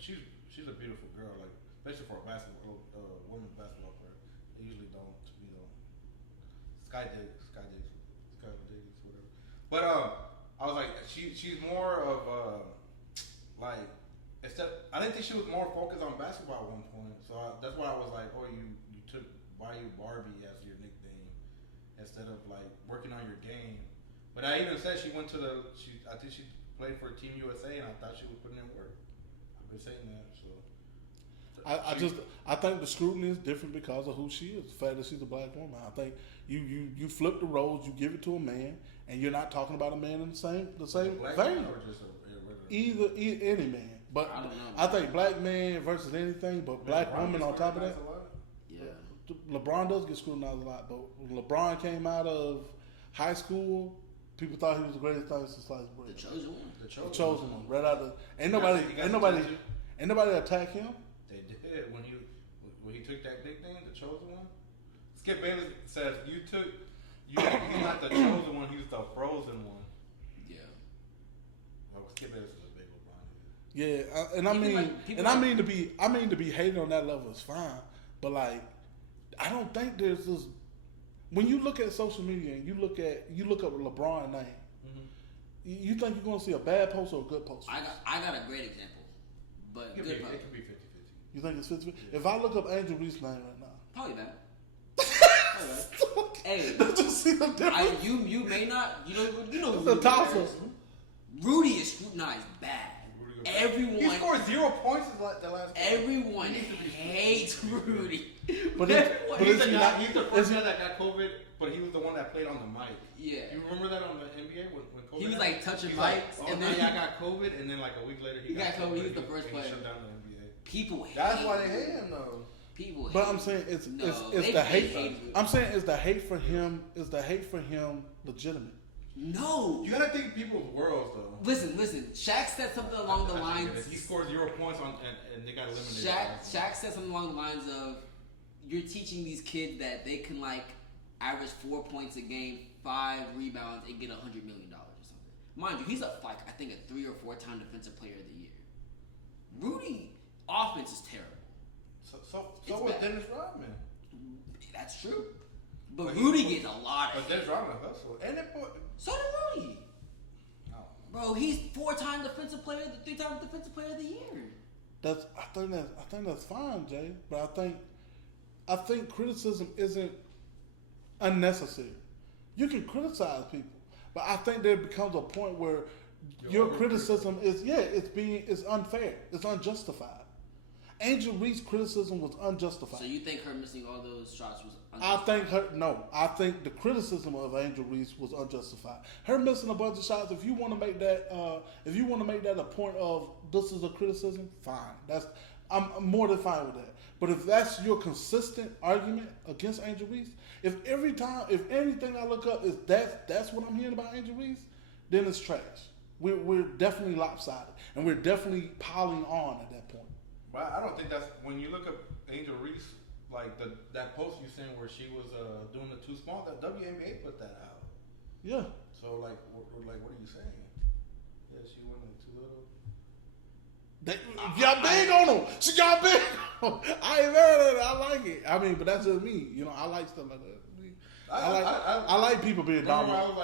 she's a beautiful girl, like especially for a women's basketball player. They usually don't, sky digs, whatever. But I was like, she's more of like, I didn't think she was more focused on basketball at one point. So that's why I was like, oh, you took Bayou Barbie as your nickname instead of like working on your game. But I even said I think she played for Team USA, and I thought she was putting in work. I've been saying that. So I think the scrutiny is different because of who she is. The fact that she's a black woman. I think you flip the roles, you give it to a man, and you're not talking about a man in the same black vein. man or just Either any man, but I don't know. I think black man versus anything, but black woman on top of that. Yeah. LeBron does get scrutinized a lot, but when LeBron came out of high school, people thought he was the greatest thing since sliced bread. The chosen one. The chosen one, right out of ain't nobody attack him. They did when he took that nickname, the chosen one. Skip Bayless says he's not the chosen one, he's the frozen one. Yeah. Well, Skip Bayless is a big LeBron. Yeah, and I mean to be hated on that level is fine, but like I don't think there's this. When you look at social media and you look up LeBron name, you think you're gonna see a bad post or a good post? I got a great example, but It good could post. be 50-50. You think it's 50? Yeah. If I look up Angel Reese's name right now, Probably bad. Hey, just see the difference. you may not, you know The top one. Rudy is scrutinized bad. Everyone. He scored 0 points the last game. Everyone hates Rudy. But He's the first guy that got COVID, but he was the one that played on the mic. Yeah. You remember that on the NBA when COVID? He was like touching mics, like, and then I got COVID, and then like a week later he got COVID. He was the first player. He shut down the NBA. People hate That's why him. they hate him though. People hate But him. I'm saying it's they the hate. him. I'm saying is the hate for him legitimate? No. You gotta think people's worlds though. Listen. Shaq said something along the lines. He scored 0 points and they got eliminated. Shaq said something along the lines of, "You're teaching these kids that they can like average 4 points a game, 5 rebounds, and get $100 million or something." Mind you, he's I think a 3 or 4 time defensive player of the year. Rudy offense is terrible. So was Dennis Rodman. That's true. But Rudy gets a lot of But Dennis Rodman hustled. And so did Rudy. Bro, he's 4-time defensive player, 3-time defensive player of the year. I think that's fine, Jay. But I think criticism isn't unnecessary. You can criticize people, but I think there becomes a point where your criticism is it's unfair, it's unjustified. Angel Reese's criticism was unjustified. So you think her missing all those shots was unjustified? I think the criticism of Angel Reese was unjustified. Her missing a bunch of shots. If you want to make that, a point of this is a criticism, fine. I'm more than fine with that. But if that's your consistent argument against Angel Reese, if anything I look up is that's what I'm hearing about Angel Reese, then it's trash. We're definitely lopsided, and we're definitely piling on at that point. But I don't think that's when you look up Angel Reese, like that post you sent where she was doing the too small. That WNBA put that out. Yeah. So like what are you saying? Yeah, she went too little. Y'all big on them. Y'all big on them. I ain't mad at it. I like it. I mean, but that's just me. I like stuff like that. I like people being dominant.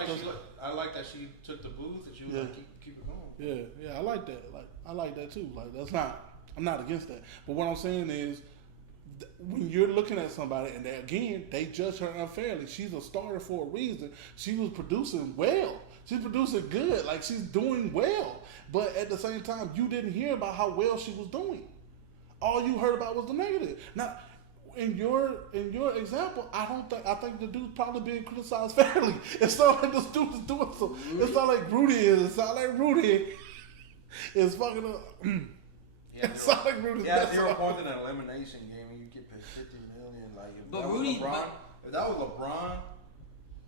I like that she took the booze and she was like, keep it going. Yeah, I like that. I like that too. Like I'm not against that. But what I'm saying is, when you're looking at somebody and they judge her unfairly. She's a starter for a reason. She was producing well. She's producing good. Like she's doing well. But at the same time, you didn't hear about how well she was doing. All you heard about was the negative. Now, in your example, I think the dude's probably being criticized fairly. It's not like this dude is doing so. It's not like Rudy is. It's not like Rudy is fucking up. It's not like Rudy's 0 points in an elimination game and you get paid $50 million. Like, but Rudy, LeBron, If that was LeBron,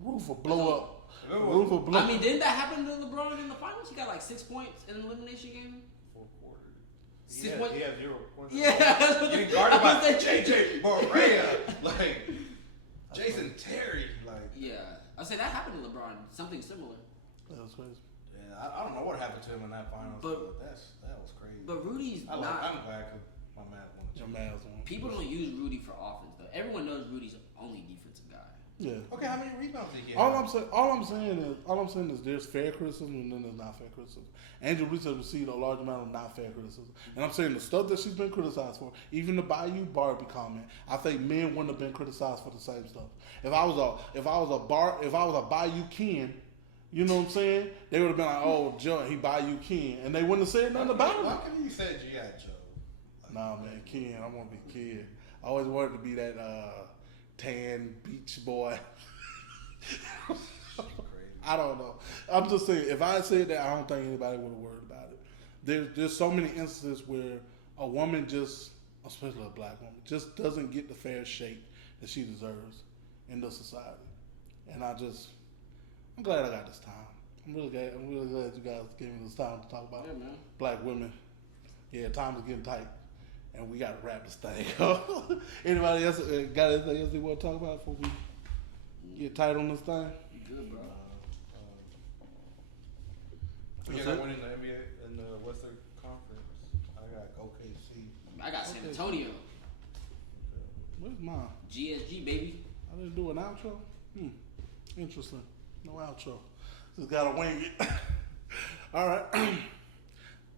roof will blow up. Roof will blow. I mean, didn't that happen to LeBron in the finals? He got like 6 points in an elimination game. 4 quarters. 6 points. He had 0 points. Yeah, getting guarded by JJ Barea, like Jason Terry, like. Yeah, I say that happened to LeBron. Something similar. That was crazy. Yeah, I don't know what happened to him in that finals, but that was crazy. But Rudy's I'm not. glad because my Mavs won. Your Mavs won. People don't use Rudy for offense though. Everyone knows Rudy's only defensive guy. Yeah. Okay, how many rebounds did he get? All I'm saying is there's fair criticism and then there's not fair criticism. Angel Reese has received a large amount of not fair criticism, and I'm saying the stuff that she's been criticized for, even the Bayou Barbie comment, I think men wouldn't have been criticized for the same stuff. If I was a Bayou Ken, you know what I'm saying? They would have been like, oh, Joe, he Bayou Ken, and they wouldn't have said nothing about it. Why couldn't you say G.I. Joe? Nah, man, Ken, I want to be Ken. I always wanted to be that tan beach boy. I don't know. I'm just saying, if I said that, I don't think anybody would have worried about it. There's so many instances where a woman just, especially a black woman, just doesn't get the fair shake that she deserves in the society. And I'm glad I got this time. I'm really glad you guys gave me this time to talk about black women. Yeah, time is getting tight. And we got to wrap this thing up. Anybody else got anything else they want to talk about before we get tight on this thing? Good, bro. Yeah, they're winning the NBA in the Western Conference. I got OKC. I got San Antonio. Where's mine? GSG, baby. I didn't do an outro? Interesting. No outro. Just got to wing it. All right.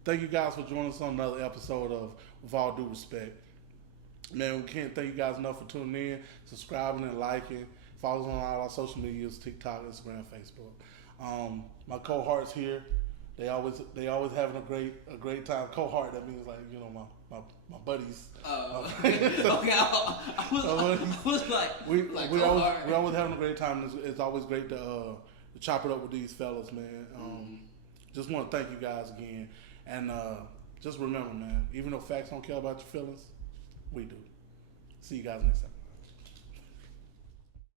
Thank you guys for joining us on another episode of With All Due Respect. Man, we can't thank you guys enough for tuning in, subscribing and liking. Follow us on all our social medias, TikTok, Instagram, Facebook. My cohorts here, they always having a great time. Cohort, that means like, you know, my buddies. Okay, I was like, we always having a great time. It's always great to chop it up with these fellas, man. Just want to thank you guys again. And just remember, man, even though facts don't care about your feelings, we do. See you guys next time.